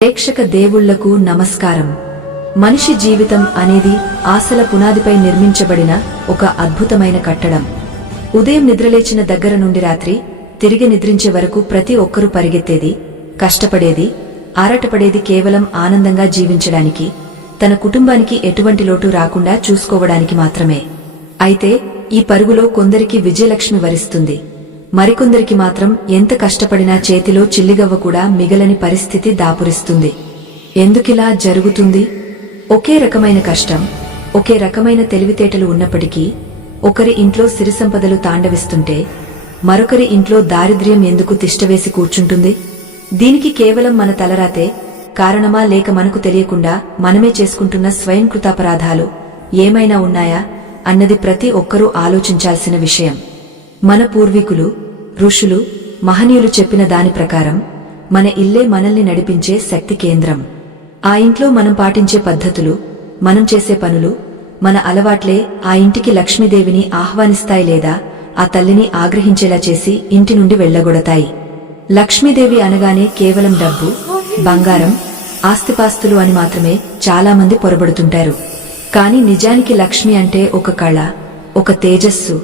ప్రేక్షక దేవుళ్లకు నమస్కారం. మనిషి జీవితం అనేది ఆశల పునాదిపై నిర్మించబడిన ఒక అద్భుతమైన కట్టడం. ఉదయం నిద్రలేచిన దగ్గర నుండి రాత్రి తిరిగి నిద్రించే వరకు ప్రతి ఒక్కరూ పరిగెత్తేది, కష్టపడేది, ఆరాటపడేది కేవలం ఆనందంగా జీవించడానికి, తన కుటుంబానికి ఎటువంటి లోటు రాకుండా చూసుకోవడానికి మాత్రమే. అయితే ఈ పరుగులో కొందరికి విజయలక్ష్మి వరిస్తుంది, మరికొందరికి మాత్రం ఎంత కష్టపడినా చేతిలో చిల్లిగవ్వ కూడా మిగలని పరిస్థితి దాపురిస్తుంది. ఎందుకిలా జరుగుతుంది? ఒకే రకమైన కష్టం, ఒకే రకమైన తెలివితేటలు ఉన్నప్పటికీ ఒకరి ఇంట్లో సిరిసంపదలు తాండవిస్తుంటే మరొకరి ఇంట్లో దారిద్ర్యం ఎందుకు తిష్టవేసి కూర్చుంటుంది? దీనికి కేవలం మన తలరాతే కారణమా, లేక మనకు తెలియకుండా మనమే చేసుకుంటున్న స్వయంకృతాపరాధాలు ఏమైనా ఉన్నాయా అన్నది ప్రతి ఒక్కరూ ఆలోచించాల్సిన విషయం. మన పూర్వీకులు, ఋషులు, మహనీయులు చెప్పిన దాని ప్రకారం మన ఇల్లే మనల్ని నడిపించే శక్తి కేంద్రం. ఆ ఇంట్లో మనం పాటించే పద్ధతులు, మనం చేసే పనులు, మన అలవాట్లే ఆ ఇంటికి లక్ష్మీదేవిని ఆహ్వానిస్తాయి లేదా ఆ తల్లిని ఆగ్రహించేలా చేసి ఇంటి నుండి వెళ్లగొడతాయి. లక్ష్మీదేవి అనగానే కేవలం డబ్బు, బంగారం, ఆస్తిపాస్తులు అని మాత్రమే చాలామంది పొరబడుతుంటారు. కాని నిజానికి లక్ష్మి అంటే ఒక కళ, ఒక తేజస్సు,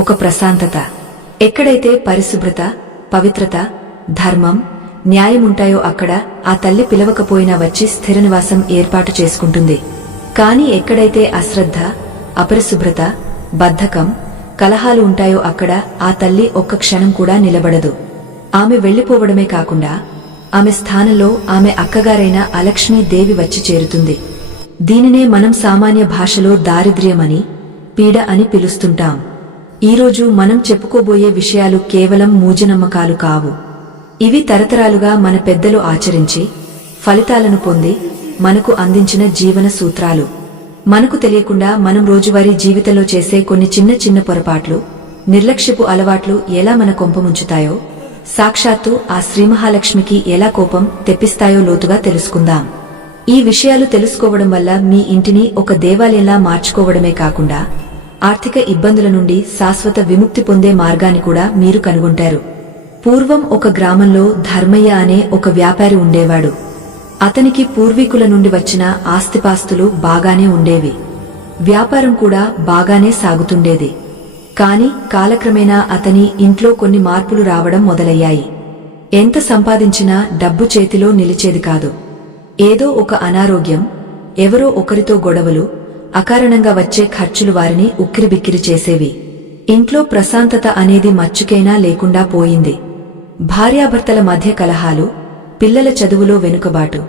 ఒక ప్రశాంతత. ఎక్కడైతే పరిశుభ్రత, పవిత్రత, ధర్మం, న్యాయముంటాయో అక్కడ ఆ తల్లి పిలవకపోయినా వచ్చి స్థిర నివాసం ఏర్పాటు చేసుకుంటుంది. కాని ఎక్కడైతే అశ్రద్ధ, అపరిశుభ్రత, బద్ధకం, కలహాలు ఉంటాయో అక్కడ ఆ తల్లి ఒక్క క్షణం కూడా నిలబడదు. ఆమె వెళ్లిపోవడమే కాకుండా ఆమె స్థానంలో ఆమె అక్కగారైన అలక్ష్మీదేవి వచ్చి చేరుతుంది. దీనినే మనం సామాన్య భాషలో దారిద్ర్యమని, పీడ అని పిలుస్తుంటాం. ఈరోజు మనం చెప్పుకోబోయే విషయాలు కేవలం మూఢనమ్మకాలు కావు. ఇవి తరతరాలుగా మన పెద్దలు ఆచరించి ఫలితాలను పొంది మనకు అందించిన జీవన సూత్రాలు. మనకు తెలియకుండా మనం రోజువారీ జీవితంలో చేసే కొన్ని చిన్న చిన్న పొరపాట్లు, నిర్లక్ష్యపు అలవాట్లు ఎలా మన కొంపముంచుతాయో, సాక్షాత్తు ఆ శ్రీమహాలక్ష్మికి ఎలా కోపం తెప్పిస్తాయో లోతుగా తెలుసుకుందాం. ఈ విషయాలు తెలుసుకోవడం వల్ల మీ ఇంటిని ఒక దేవాలయంలా మార్చుకోవడమే కాకుండా ఆర్థిక ఇబ్బందుల నుండి శాశ్వత విముక్తి పొందే మార్గాన్ని కూడా మీరు కనుగొంటారు. పూర్వం ఒక గ్రామంలో ధర్మయ్య అనే ఒక వ్యాపారి ఉండేవాడు. అతనికి పూర్వీకుల నుండి వచ్చిన ఆస్తిపాస్తులు బాగానే ఉండేవి, వ్యాపారం కూడా బాగానే సాగుతుండేది. కాని కాలక్రమేణా అతని ఇంట్లో కొన్ని మార్పులు రావడం మొదలయ్యాయి. ఎంత సంపాదించినా డబ్బు చేతిలో నిలిచేది కాదు. ఏదో ఒక అనారోగ్యం, ఎవరో ఒకరితో గొడవలు, అకారణంగా వచ్చే ఖర్చులు వారిని ఉక్కిరిబిక్కిరి చేసేవి. ఇంట్లో ప్రశాంతత అనేది మచ్చుకైనా లేకుండా పోయింది. భార్యాభర్తల మధ్య కలహాలు, పిల్లల చదువులో వెనుకబాటు,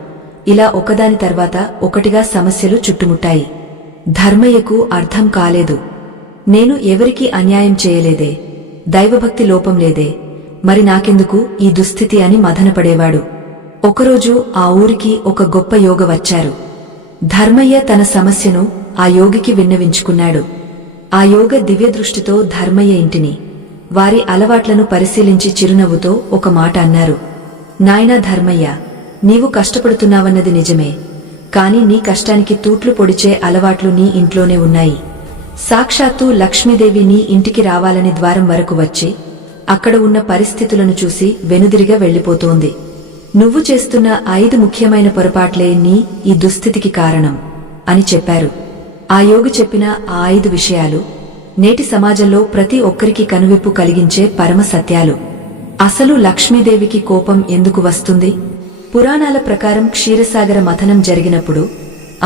ఇలా ఒకదాని తర్వాత ఒకటిగా సమస్యలు చుట్టుముట్టాయి. ధర్మయ్యకు అర్థం కాలేదు. నేను ఎవరికీ అన్యాయం చేయలేదే, దైవభక్తి లోపం లేదే, మరి నాకెందుకు ఈ దుస్థితి అని మదనపడేవాడు. ఒకరోజు ఆ ఊరికి ఒక గొప్ప యోగ వచ్చారు. ధర్మయ్య తన సమస్యను ఆ యోగికి విన్నవించుకున్నాడు. ఆ యోగ దివ్యదృష్టితో ధర్మయ్య ఇంటిని, వారి అలవాట్లను పరిశీలించి చిరునవ్వుతో ఒక మాట అన్నారు. నాయనా ధర్మయ్య, నీవు కష్టపడుతున్నావన్నది నిజమే, కాని నీ కష్టానికి తూట్లు పొడిచే అలవాట్లు నీ ఇంట్లోనే ఉన్నాయి. సాక్షాత్తు లక్ష్మీదేవి నీ ఇంటికి రావాలని ద్వారం వరకు వచ్చి అక్కడ ఉన్న పరిస్థితులను చూసి వెనుదిరిగా వెళ్లిపోతోంది. నువ్వు చేస్తున్న 5 ముఖ్యమైన పొరపాట్లే నీ ఈ దుస్థితికి కారణం అని చెప్పారు. ఆ యోగి చెప్పిన ఆ 5 విషయాలు నేటి సమాజంలో ప్రతి ఒక్కరికి కనువిప్పు కలిగించే పరమ సత్యాలు. అసలు లక్ష్మీదేవికి కోపం ఎందుకు వస్తుంది? పురాణాల ప్రకారం క్షీరసాగర మథనం జరిగినప్పుడు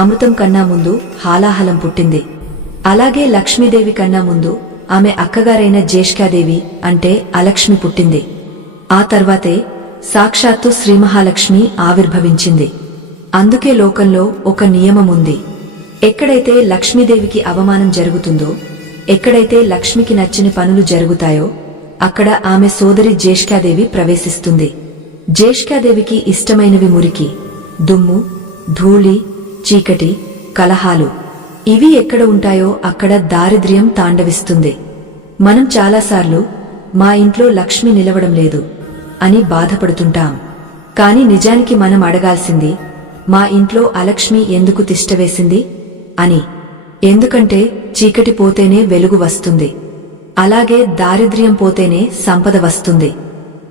అమృతం కన్నా ముందు హాలాహలం పుట్టింది. అలాగే లక్ష్మీదేవి కన్నా ముందు ఆమె అక్కగారైన జ్యేష్ఠాదేవి అంటే అలక్ష్మి పుట్టింది. ఆ తర్వాతే సాక్షాత్తు శ్రీమహాలక్ష్మి ఆవిర్భవించింది. అందుకే లోకంలో ఒక నియమముంది. ఎక్కడైతే లక్ష్మీదేవికి అవమానం జరుగుతుందో, ఎక్కడైతే లక్ష్మికి నచ్చని పనులు జరుగుతాయో అక్కడ ఆమె సోదరి జ్యేష్ఠాదేవి ప్రవేశిస్తుంది. జ్యేష్ఠాదేవికి ఇష్టమైనవి మురికి, దుమ్ము, ధూళి, చీకటి, కలహాలు. ఇవి ఎక్కడ ఉంటాయో అక్కడ దారిద్ర్యం తాండవిస్తుంది. మనం చాలాసార్లు మా ఇంట్లో లక్ష్మి నిలవడం లేదు అని బాధపడుతుంటాం. కాని నిజానికి మనం అడగాల్సింది, మా ఇంట్లో అలక్ష్మి ఎందుకు తిష్టవేసింది అని. ఎందుకంటే చీకటి పోతేనే వెలుగు వస్తుంది, అలాగే దారిద్ర్యం పోతేనే సంపద వస్తుంది.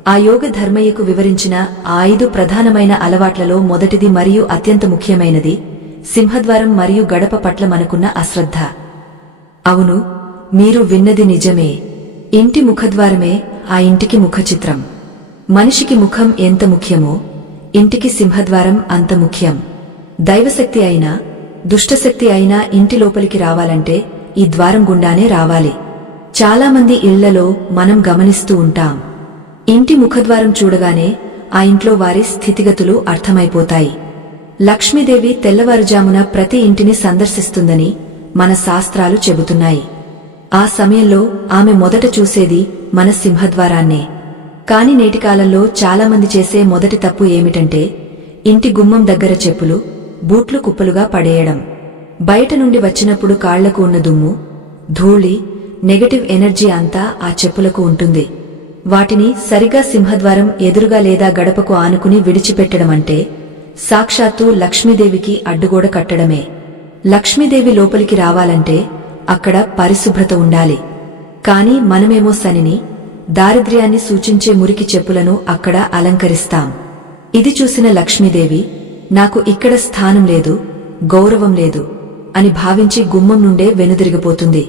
ఆ యోగ ధర్మయ్యకు వివరించిన ఆ 5 ప్రధానమైన అలవాట్లలో మొదటిది మరియు అత్యంత ముఖ్యమైనది సింహద్వారం మరియు గడప పట్ల మనకున్న అశ్రద్ధ. అవును, మీరు విన్నది నిజమే. ఇంటి ముఖద్వారమే ఆ ఇంటికి ముఖచిత్రం. మనిషికి ముఖం ఎంత ముఖ్యమో ఇంటికి సింహద్వారం అంత ముఖ్యం. దైవశక్తి అయినా దుష్టశక్తి అయినా ఇంటి లోపలికి రావాలంటే ఈ ద్వారం గుండానే రావాలి. చాలామంది ఇళ్లలో మనం గమనిస్తూ ఉంటాం, ఇంటి ముఖద్వారం చూడగానే ఆ ఇంట్లో వారి స్థితిగతులు అర్థమైపోతాయి. లక్ష్మీదేవి తెల్లవారుజామున ప్రతి ఇంటిని సందర్శిస్తుందని మన శాస్త్రాలు చెబుతున్నాయి. ఆ సమయంలో ఆమె మొదట చూసేది మన సింహద్వారాన్నే. కాని నేటికాలంలో చాలామంది చేసే మొదటి తప్పు ఏమిటంటే ఇంటి గుమ్మం దగ్గర చెప్పులు, బూట్లు కుప్పలుగా పడేయడం. బయట నుండి వచ్చినప్పుడు కాళ్లకు ఉన్న దుమ్ము, ధూళి, నెగటివ్ ఎనర్జీ అంతా ఆ చెప్పులకు ఉంటుంది. వాటిని సరిగా సింహద్వారం ఎదురుగా లేదా గడపకు ఆనుకుని విడిచిపెట్టడమంటే సాక్షాత్తు లక్ష్మీదేవికి అడ్డుగోడ కట్టడమే. లక్ష్మీదేవి లోపలికి రావాలంటే అక్కడ పరిశుభ్రత ఉండాలి. కాని మనమేమో శనిని, దారిద్ర్యాన్ని సూచించే మురికి చెప్పులను అక్కడ అలంకరిస్తాం. ఇది చూసిన లక్ష్మీదేవి, నాకు ఇక్కడ స్థానం లేదు, గౌరవం లేదు అని భావించి గుమ్మం నుండే వెనుదిరిగిపోతుంది.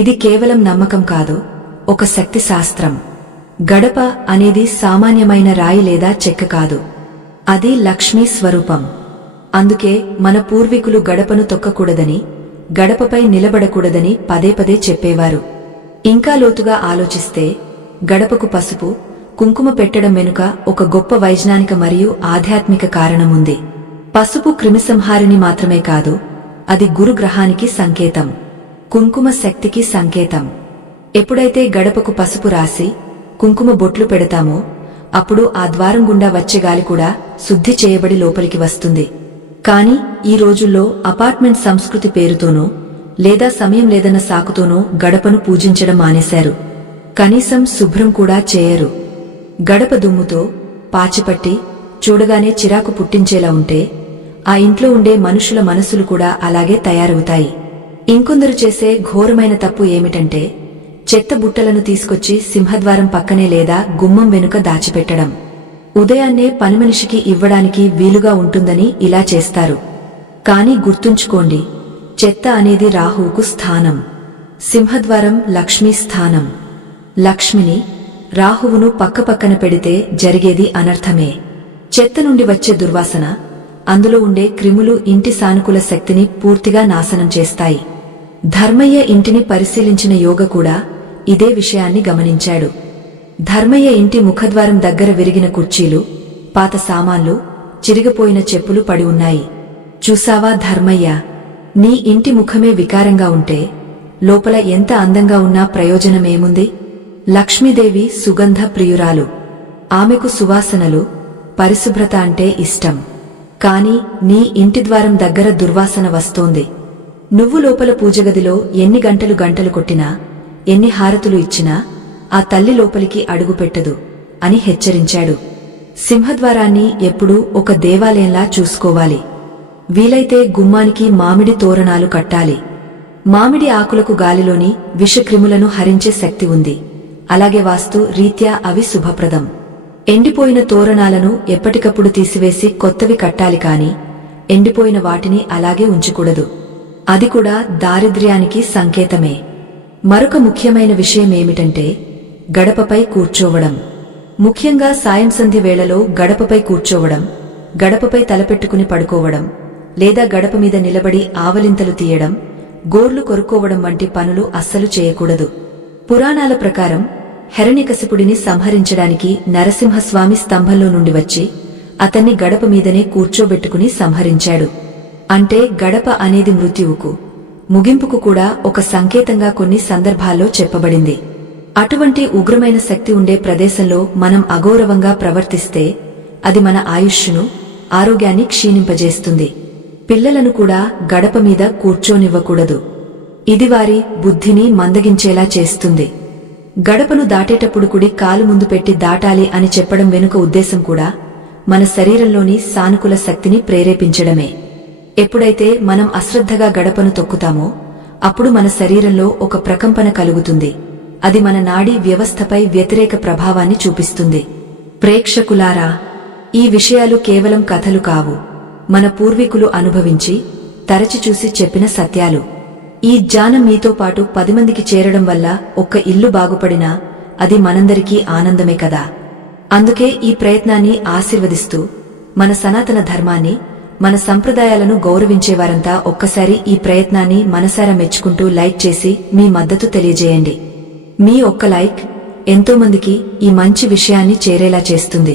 ఇది కేవలం నమ్మకం కాదు, ఒక శక్తి శాస్త్రం. గడప అనేది సామాన్యమైన రాయి లేదా చెక్క కాదు, అది లక్ష్మీ స్వరూపం. అందుకే మన పూర్వీకులు గడపను తొక్కకూడదని, గడపపై నిలబడకూడదని పదే పదే చెప్పేవారు. ఇంకా లోతుగా ఆలోచిస్తే గడపకు పసుపు, కుంకుమ పెట్టడం వెనుక ఒక గొప్ప వైజ్ఞానిక మరియు ఆధ్యాత్మిక కారణముంది. పసుపు క్రిమిసంహారిని మాత్రమే కాదు, అది గురుగ్రహానికి సంకేతం, కుంకుమ శక్తికి సంకేతం. ఎప్పుడైతే గడపకు పసుపు రాసి కుంకుమ బొట్లు పెడతామో అప్పుడు ఆ ద్వారం గుండా వచ్చే గాలి కూడా శుద్ధి చేయబడి లోపలికి వస్తుంది. కాని ఈ రోజుల్లో అపార్ట్మెంట్ సంస్కృతి పేరుతోనో లేదా సమయం లేదన్న సాకుతోనో గడపను పూజించడం మానేశారు. కనీసం శుభ్రం కూడా చేయరు. గడప దుమ్ముతో పాచిపట్టి చూడగానే చిరాకు పుట్టించేలా ఉంటే ఆ ఇంట్లో ఉండే మనుషుల మనసులు కూడా అలాగే తయారవుతాయి. ఇంకొందరు చేసే ఘోరమైన తప్పు ఏమిటంటే చెత్త బుట్టలను తీసుకొచ్చి సింహద్వారం పక్కనే లేదా గుమ్మం వెనుక దాచిపెట్టడం. ఉదయాన్నే పనిమనిషికి ఇవ్వడానికి వీలుగా ఉంటుందని ఇలా చేస్తారు. కాని గుర్తుంచుకోండి, చెత్త అనేది రాహువుకు స్థానం, సింహద్వారం లక్ష్మీ స్థానం. లక్ష్మిని, రాహువును పక్కపక్కన పెడితే జరిగేది అనర్థమే. చెత్త నుండి వచ్చే దుర్వాసన, అందులో ఉండే క్రిములు ఇంటి సానుకూల శక్తిని పూర్తిగా నాశనం చేస్తాయి. ధర్మయ్య ఇంటిని పరిశీలించిన యోగ కూడా ఇదే విషయాన్ని గమనించాడు. ధర్మయ్య ఇంటి ముఖద్వారం దగ్గర విరిగిన కుర్చీలు, పాత సామాన్లు, చిరిగిపోయిన చెప్పులు పడి ఉన్నాయి. చూసావా ధర్మయ్య, నీ ఇంటి ముఖమే వికారంగా ఉంటే లోపల ఎంత అందంగా ఉన్నా ప్రయోజనమేముంది? లక్ష్మీదేవి సుగంధ ప్రియురాలు. ఆమెకు సువాసనలు, పరిశుభ్రత అంటే ఇష్టం. కాని నీ ఇంటి ద్వారం దగ్గర దుర్వాసన వస్తోంది. నువ్వు లోపల పూజగదిలో ఎన్ని గంటలు కొట్టినా, ఎన్ని హారతులు ఇచ్చినా ఆ తల్లి లోపలికి అడుగుపెట్టదు అని హెచ్చరించాడు. సింహద్వారాన్ని ఎప్పుడూ ఒక దేవాలయంలా చూసుకోవాలి. వీలైతే గుమ్మానికి మామిడి తోరణాలు కట్టాలి. మామిడి ఆకులకు గాలిలోని విషక్రిములను హరించే శక్తి ఉంది. అలాగే వాస్తు రీత్యా అవి శుభప్రదం. ఎండిపోయిన తోరణాలను ఎప్పటికప్పుడు తీసివేసి కొత్తవి కట్టాలి కాని ఎండిపోయిన వాటిని అలాగే ఉంచకూడదు. అది కూడా దారిద్ర్యానికి సంకేతమే. మరొక ముఖ్యమైన విషయమేమిటంటే గడపపై కూర్చోవడం. ముఖ్యంగా సాయం సంధి వేళలో గడపపై కూర్చోవడం, గడపపై తలపెట్టుకుని పడుకోవడం, లేదా గడప మీద నిలబడి ఆవలింతలు తీయడం, గోర్లు కొరుక్కోవడం వంటి పనులు అస్సలు చేయకూడదు. పురాణాల ప్రకారం హిరణ్యకశిపుడిని సంహరించడానికి నరసింహస్వామి స్తంభంలో నుండి వచ్చి అతన్ని గడప మీదనే కూర్చోబెట్టుకుని సంహరించాడు. అంటే గడప అనేది మృత్యువుకు, ముగింపుకు కూడా ఒక సంకేతంగా కొన్ని సందర్భాల్లో చెప్పబడింది. అటువంటి ఉగ్రమైన శక్తి ఉండే ప్రదేశంలో మనం అగౌరవంగా ప్రవర్తిస్తే అది మన ఆయుష్ను, ఆరోగ్యాన్ని క్షీణింపజేస్తుంది. పిల్లలను కూడా గడప మీద కూర్చోనివ్వకూడదు. ఇది వారి బుద్ధిని మందగించేలా చేస్తుంది. గడపను దాటేటప్పుడు కుడి కాలు ముందు పెట్టి దాటాలి అని చెప్పడం వెనుక ఉద్దేశం కూడా మన శరీరంలోని సానుకూల శక్తిని ప్రేరేపించడమే. ఎప్పుడైతే మనం అశ్రద్ధగా గడపను తొక్కుతామో అప్పుడు మన శరీరంలో ఒక ప్రకంపన కలుగుతుంది. అది మన నాడీ వ్యవస్థపై వ్యతిరేక ప్రభావాన్ని చూపిస్తుంది. ప్రేక్షకులారా, ఈ విషయాలు కేవలం కథలు కావు, మన పూర్వీకులు అనుభవించి తరచి చూసి చెప్పిన సత్యాలు. ఈ జ్ఞానం మీతో పాటు 10 మందికి చేరడం వల్ల ఒక్క ఇల్లు బాగుపడినా అది మనందరికీ ఆనందమే కదా. అందుకే ఈ ప్రయత్నాన్ని ఆశీర్వదిస్తూ మన సనాతన ధర్మాన్ని, మన సంప్రదాయాలను గౌరవించేవారంతా ఒక్కసారి ఈ ప్రయత్నాన్ని మనసారా మెచ్చుకుంటూ లైక్ చేసి మీ మద్దతు తెలియజేయండి. మీ ఒక్క లైక్ ఎంతోమందికి ఈ మంచి విషయాన్ని చేరేలా చేస్తుంది.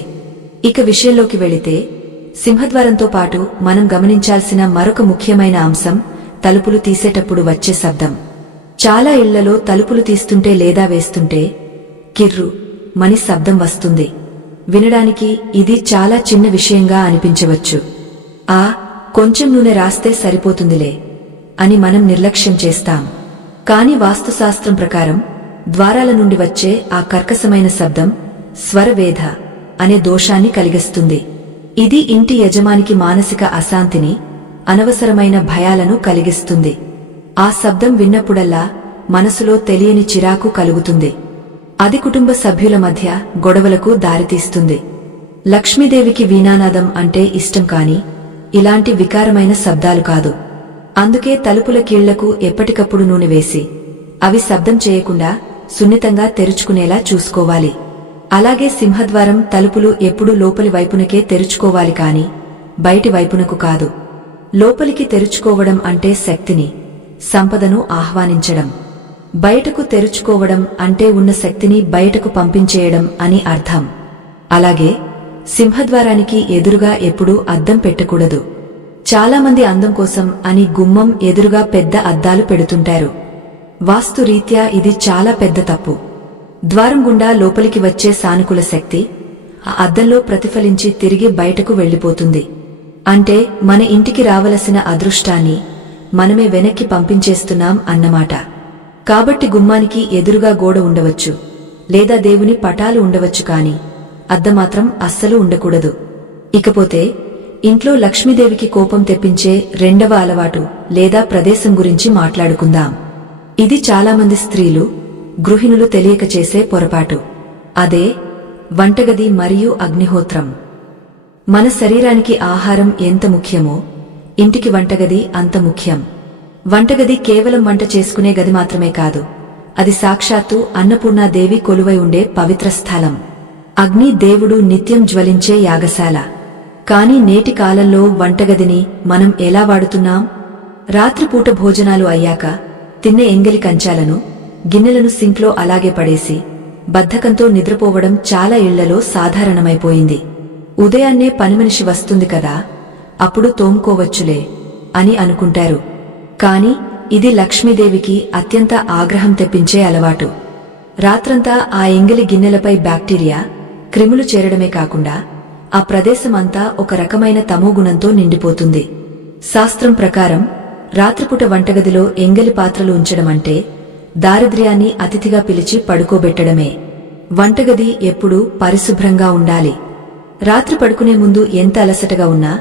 ఇక విషయంలోకి వెళితే, సింహద్వారంతో పాటు మనం గమనించాల్సిన మరొక ముఖ్యమైన అంశం తలుపులు తీసేటప్పుడు వచ్చే శబ్దం. చాలా ఇళ్లలో తలుపులు తీస్తుంటే లేదా వేస్తుంటే కిర్రు మని శబ్దం వస్తుంది. వినడానికి ఇది చాలా చిన్న విషయంగా అనిపించవచ్చు. కొంచెం నూనె రాస్తే సరిపోతుందిలే అని మనం నిర్లక్ష్యం చేస్తాం. కాని వాస్తుశాస్త్రం ప్రకారం ద్వారాల నుండి వచ్చే ఆ కర్కశమైన శబ్దం స్వరవేధ అనే దోషాన్ని కలిగిస్తుంది. ఇది ఇంటి యజమానికి మానసిక అశాంతిని, అనవసరమైన భయాలను కలిగిస్తుంది. ఆ శబ్దం విన్నప్పుడల్లా మనసులో తెలియని చిరాకు కలుగుతుంది. అది కుటుంబ సభ్యుల మధ్య గొడవలకు దారితీస్తుంది. లక్ష్మీదేవికి వీణానాదం అంటే ఇష్టం కాని ఇలాంటి వికారమైన శబ్దాలు కాదు. అందుకే తలుపుల కీళ్లకు ఎప్పటికప్పుడు నూనె వేసి అవి శబ్దం చేయకుండా సున్నితంగా తెరుచుకునేలా చూసుకోవాలి. అలాగే సింహద్వారం తలుపులు ఎప్పుడూ లోపలి వైపునకే తెరుచుకోవాలి కాని బయటి వైపునకు కాదు. లోపలికి తెరుచుకోవడం అంటే శక్తిని, సంపదను ఆహ్వానించడం. బయటకు తెరుచుకోవడం అంటే ఉన్న శక్తిని బయటకు పంపించేయడం అని అర్థం. అలాగే సింహద్వారానికి ఎదురుగా ఎప్పుడూ అద్దం పెట్టకూడదు. చాలామంది అందం కోసం అని గుమ్మం ఎదురుగా పెద్ద అద్దాలు పెడుతుంటారు. వాస్తురీత్యా ఇది చాలా పెద్ద తప్పు. ద్వారం గుండా లోపలికి వచ్చే సానుకూల శక్తి ఆ అద్దంలో ప్రతిఫలించి తిరిగి బయటకు వెళ్లిపోతుంది. అంటే మన ఇంటికి రావలసిన అదృష్టాన్ని మనమే వెనక్కి పంపించేస్తున్నాం అన్నమాట. కాబట్టి గుమ్మానికి ఎదురుగా గోడ ఉండవచ్చు, లేదా దేవుని పటాలు ఉండవచ్చు, కాని అద్దమాత్రం అస్సలు ఉండకూడదు. ఇకపోతే ఇంట్లో లక్ష్మీదేవికి కోపం తెప్పించే రెండవ అలవాటు లేదా ప్రదేశం గురించి మాట్లాడుకుందాం. ఇది చాలామంది స్త్రీలు, గృహిణులు తెలియక చేసే పొరపాటు. అదే వంటగది మరియు అగ్నిహోత్రం. మన శరీరానికి ఆహారం ఎంత ముఖ్యమో ఇంటికి వంటగది అంత ముఖ్యం. వంటగది కేవలం వంట చేసుకునే గది మాత్రమే కాదు, అది సాక్షాత్తు అన్నపూర్ణాదేవి కొలువై ఉండే పవిత్ర స్థలం. అగ్ని దేవుడు నిత్యం జ్వలించే యాగశాల. కాని నేటి కాలంలో వంటగదిని మనం ఎలా వాడుతున్నాం? రాత్రిపూట భోజనాలు అయ్యాక తిన్నే ఎంగిలి కంచాలను, గిన్నెలను సింక్లో అలాగే పడేసి బద్ధకంతో నిద్రపోవడం చాలా ఇళ్లలో సాధారణమైపోయింది. ఉదయాన్నే పనిమనిషి వస్తుంది కదా, అప్పుడు తోముకోవచ్చులే అని అనుకుంటారు. కాని ఇది లక్ష్మీదేవికి అత్యంత ఆగ్రహం తెప్పించే అలవాటు. రాత్రంతా ఆ ఎంగిలి గిన్నెలపై బ్యాక్టీరియా, క్రిములు చేరడమే కాకుండా ఆ ప్రదేశమంతా ఒక రకమైన తమోగుణంతో నిండిపోతుంది. శాస్త్రం ప్రకారం రాత్రిపూట వంటగదిలో ఎంగిలి పాత్రలు ఉంచడమంటే దారిద్ర్యాన్ని అతిథిగా పిలిచి పడుకోబెట్టడమే. వంటగది ఎప్పుడూ పరిశుభ్రంగా ఉండాలి. రాత్రి పడుకునే ముందు ఎంత అలసటగా ఉన్నా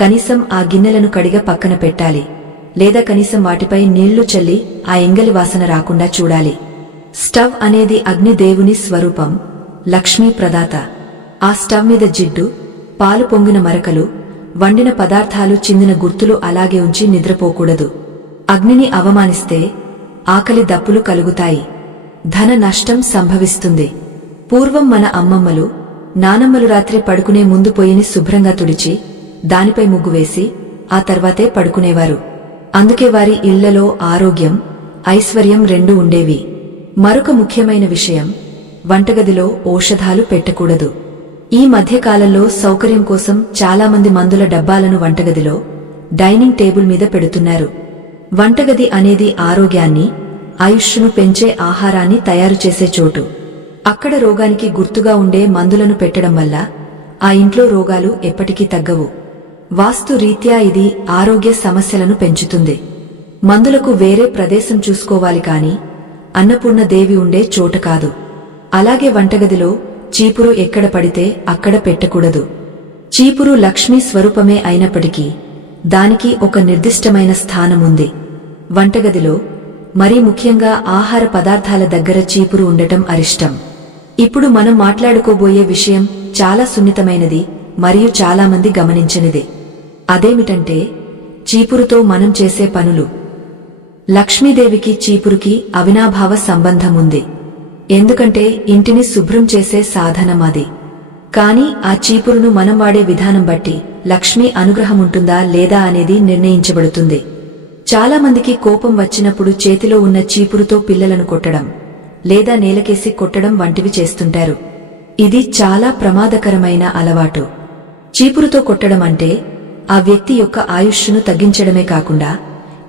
కనీసం ఆ గిన్నెలను కడిగా పక్కన పెట్టాలి, లేదా కనీసం వాటిపై నీళ్లు చల్లి ఆ ఎంగలి వాసన రాకుండా చూడాలి. స్టవ్ అనేది అగ్ని దేవుని స్వరూపం, లక్ష్మీ ప్రదాత. ఆ స్టవ్ మీద జిడ్డు, పాలు పొంగిన మరకలు, వండిన పదార్థాలు చిందిన గుర్తులు అలాగే ఉంచి నిద్రపోకూడదు. అగ్నిని అవమానిస్తే ఆకలి దప్పులు కలుగుతాయి, ధన నష్టం సంభవిస్తుంది. పూర్వం మన అమ్మమ్మలు, నానమ్మలు రాత్రి పడుకునే ముందు పొయ్యిని శుభ్రంగా తుడిచి దానిపై ముగ్గు వేసి ఆ తర్వాతే పడుకునేవారు. అందుకే వారి ఇళ్లలో ఆరోగ్యం, ఐశ్వర్యం రెండూ ఉండేవి. మరొక ముఖ్యమైన విషయం, వంటగదిలో ఔషధాలు పెట్టకూడదు. ఈ మధ్యకాలంలో సౌకర్యం కోసం చాలామంది మందుల డబ్బాలను వంటగదిలో, డైనింగ్ టేబుల్ మీద పెడుతున్నారు. వంటగది అనేది ఆరోగ్యాన్ని, ఆయుష్ను పెంచే ఆహారాన్ని తయారు చేసే చోటు. అక్కడ రోగానికి గుర్తుగా ఉండే మందులను పెట్టడం వల్ల ఆ ఇంట్లో రోగాలు ఎప్పటికీ తగ్గవు. వాస్తు రీత్యా ఇది ఆరోగ్య సమస్యలను పెంచుతుంది. మందులకు వేరే ప్రదేశం చూసుకోవాలి కాని అన్నపూర్ణదేవి ఉండే చోట కాదు. అలాగే వంటగదిలో చీపురు ఎక్కడ పడితే అక్కడ పెట్టకూడదు. చీపురు లక్ష్మీ స్వరూపమే అయినప్పటికీ దానికి ఒక నిర్దిష్టమైన స్థానముంది. వంటగదిలో మరీ ముఖ్యంగా ఆహార పదార్థాల దగ్గర చీపురు ఉండటం అరిష్టం. ఇప్పుడు మనం మాట్లాడుకోబోయే విషయం చాలా సున్నితమైనది మరియు చాలామంది గమనించనిదే. అదేమిటంటే చీపురుతో మనం చేసే పనులు. లక్ష్మీదేవికి చీపురుకి అవినాభావ సంబంధం ఉంది. ఎందుకంటే ఇంటిని శుభ్రం చేసే సాధనం అది. కాని ఆ చీపురును మనం వాడే విధానం బట్టి లక్ష్మీ అనుగ్రహముంటుందా లేదా అనేది నిర్ణయించబడుతుంది. చాలామందికి కోపం వచ్చినప్పుడు చేతిలో ఉన్న చీపురుతో పిల్లలను కొట్టడం లేదా నేలకేసి కొట్టడం వంటివి చేస్తుంటారు. ఇది చాలా ప్రమాదకరమైన అలవాటు. చీపురుతో కొట్టడం అంటే ఆ వ్యక్తి యొక్క ఆయుష్ను తగ్గించడమే కాకుండా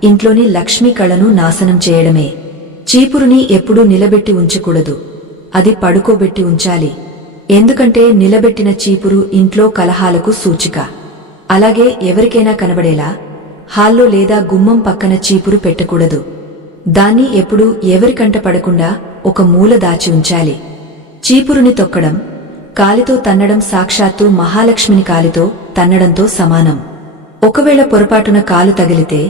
ఇంట్లోని లక్ష్మీ కళను నాశనం చేయడమే. చీపురుని ఎప్పుడూ నిలబెట్టి ఉంచకూడదు, అది పడుకోబెట్టి ఉంచాలి. ఎందుకంటే నిలబెట్టిన చీపురు ఇంట్లో కలహాలకు సూచిక. అలాగే ఎవరికైనా కనబడేలా హాల్లో లేదా గుమ్మం పక్కన చీపురు పెట్టకూడదు. దాన్ని ఎప్పుడూ ఎవరికంట పడకుండా ఒక మూల దాచి ఉంచాలి. చీపురుని తొక్కడం, కాలితో తన్నడం సాక్షాత్తు మహాలక్ష్మిని కాలితో తన్నడంతో సమానం. ఒకవేళ పొరపాటున కాలు తగిలితే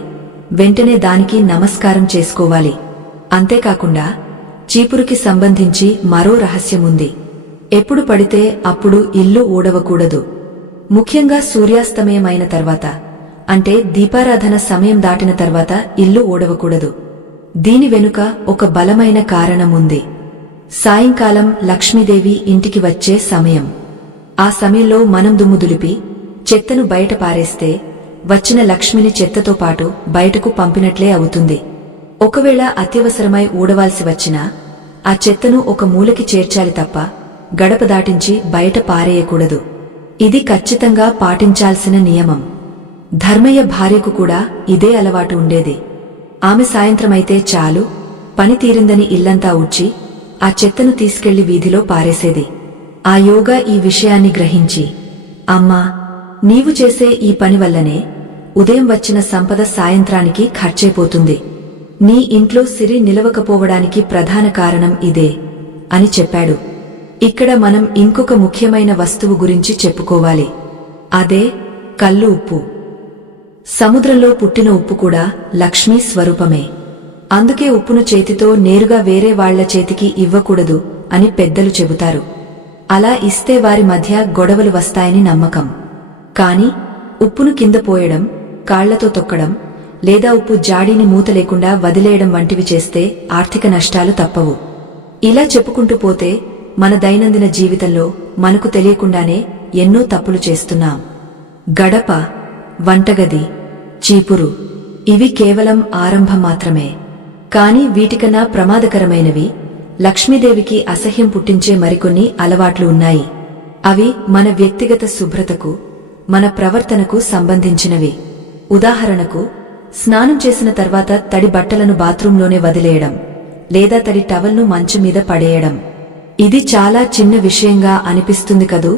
వెంటనే దానికి నమస్కారం చేసుకోవాలి. అంతేకాకుండా చీపురుకి సంబంధించి మరో రహస్యముంది. ఎప్పుడు పడితే అప్పుడు ఇల్లు ఊడవకూడదు. ముఖ్యంగా సూర్యాస్తమయమైన తర్వాత, అంటే దీపారాధన సమయం దాటిన తర్వాత ఇల్లు ఊడవకూడదు. దీని వెనుక ఒక బలమైన కారణముంది. సాయంకాలం లక్ష్మీదేవి ఇంటికి వచ్చే సమయం. ఆ సమయంలో మనం దుమ్ము దులిపి చెత్తను బయట పారేస్తే వచ్చిన లక్ష్మిని చెత్తతో పాటు బయటకు పంపినట్లే అవుతుంది. ఒకవేళ అత్యవసరమై ఊడవాల్సి వచ్చినా ఆ చెత్తను ఒక మూలకి చేర్చాలి తప్ప గడప దాటించి బయట పారేయకూడదు. ఇది ఖచ్చితంగా పాటించాల్సిన నియమం. ధర్మయ్య భార్యకు కూడా ఇదే అలవాటు ఉండేది. ఆమె సాయంత్రమైతే చాలు, పని తీరిందని ఇల్లంతా ఊడ్చి ఆ చెత్తను తీసుకెళ్లి వీధిలో పారేసేది. ఆ యోగా ఈ విషయాన్ని గ్రహించి, అమ్మా, నీవు చేసే ఈ పని వల్లనే ఉదయం వచ్చిన సంపద సాయంత్రానికి ఖర్చైపోతుంది. నీ ఇంట్లో సిరి నిలవకపోవడానికి ప్రధాన కారణం ఇదే అని చెప్పాడు. ఇక్కడ మనం ఇంకొక ముఖ్యమైన వస్తువు గురించి చెప్పుకోవాలి. అదే కల్లు ఉప్పు. సముద్రంలో పుట్టిన ఉప్పు కూడా లక్ష్మీ స్వరూపమే. అందుకే ఉప్పును చేతితో నేరుగా వేరే వాళ్ల చేతికి ఇవ్వకూడదు అని పెద్దలు చెబుతారు. అలా ఇస్తే వారి మధ్య గొడవలు వస్తాయని నమ్మకం. కాని ఉప్పును కింద పోయడం, కాళ్లతో తొక్కడం లేదా ఉప్పు జాడీని మూత లేకుండా వదిలేయడం వంటివి చేస్తే ఆర్థిక నష్టాలు తప్పవు. ఇలా చెప్పుకుంటూ పోతే మన దైనందిన జీవితంలో మనకు తెలియకుండానే ఎన్నో తప్పులు చేస్తున్నాం. గడప, వంటగది, చీపురు ఇవి కేవలం ఆరంభం మాత్రమే. కాని వీటికన్నా ప్రమాదకరమైనవి, లక్ష్మీదేవికి అసహ్యం పుట్టించే మరికొన్ని అలవాట్లు ఉన్నాయి. అవి మన వ్యక్తిగత శుభ్రతకు, మన ప్రవర్తనకు సంబంధించినవి. ఉదాహరణకు, స్నానం చేసిన తర్వాత తడి బట్టలను బాత్రూంలోనే వదిలేయడం లేదా తడి టవల్ను మంచం మీద పడేయడం. ఇది చాలా చిన్న విషయంగా అనిపిస్తుంది కదూ.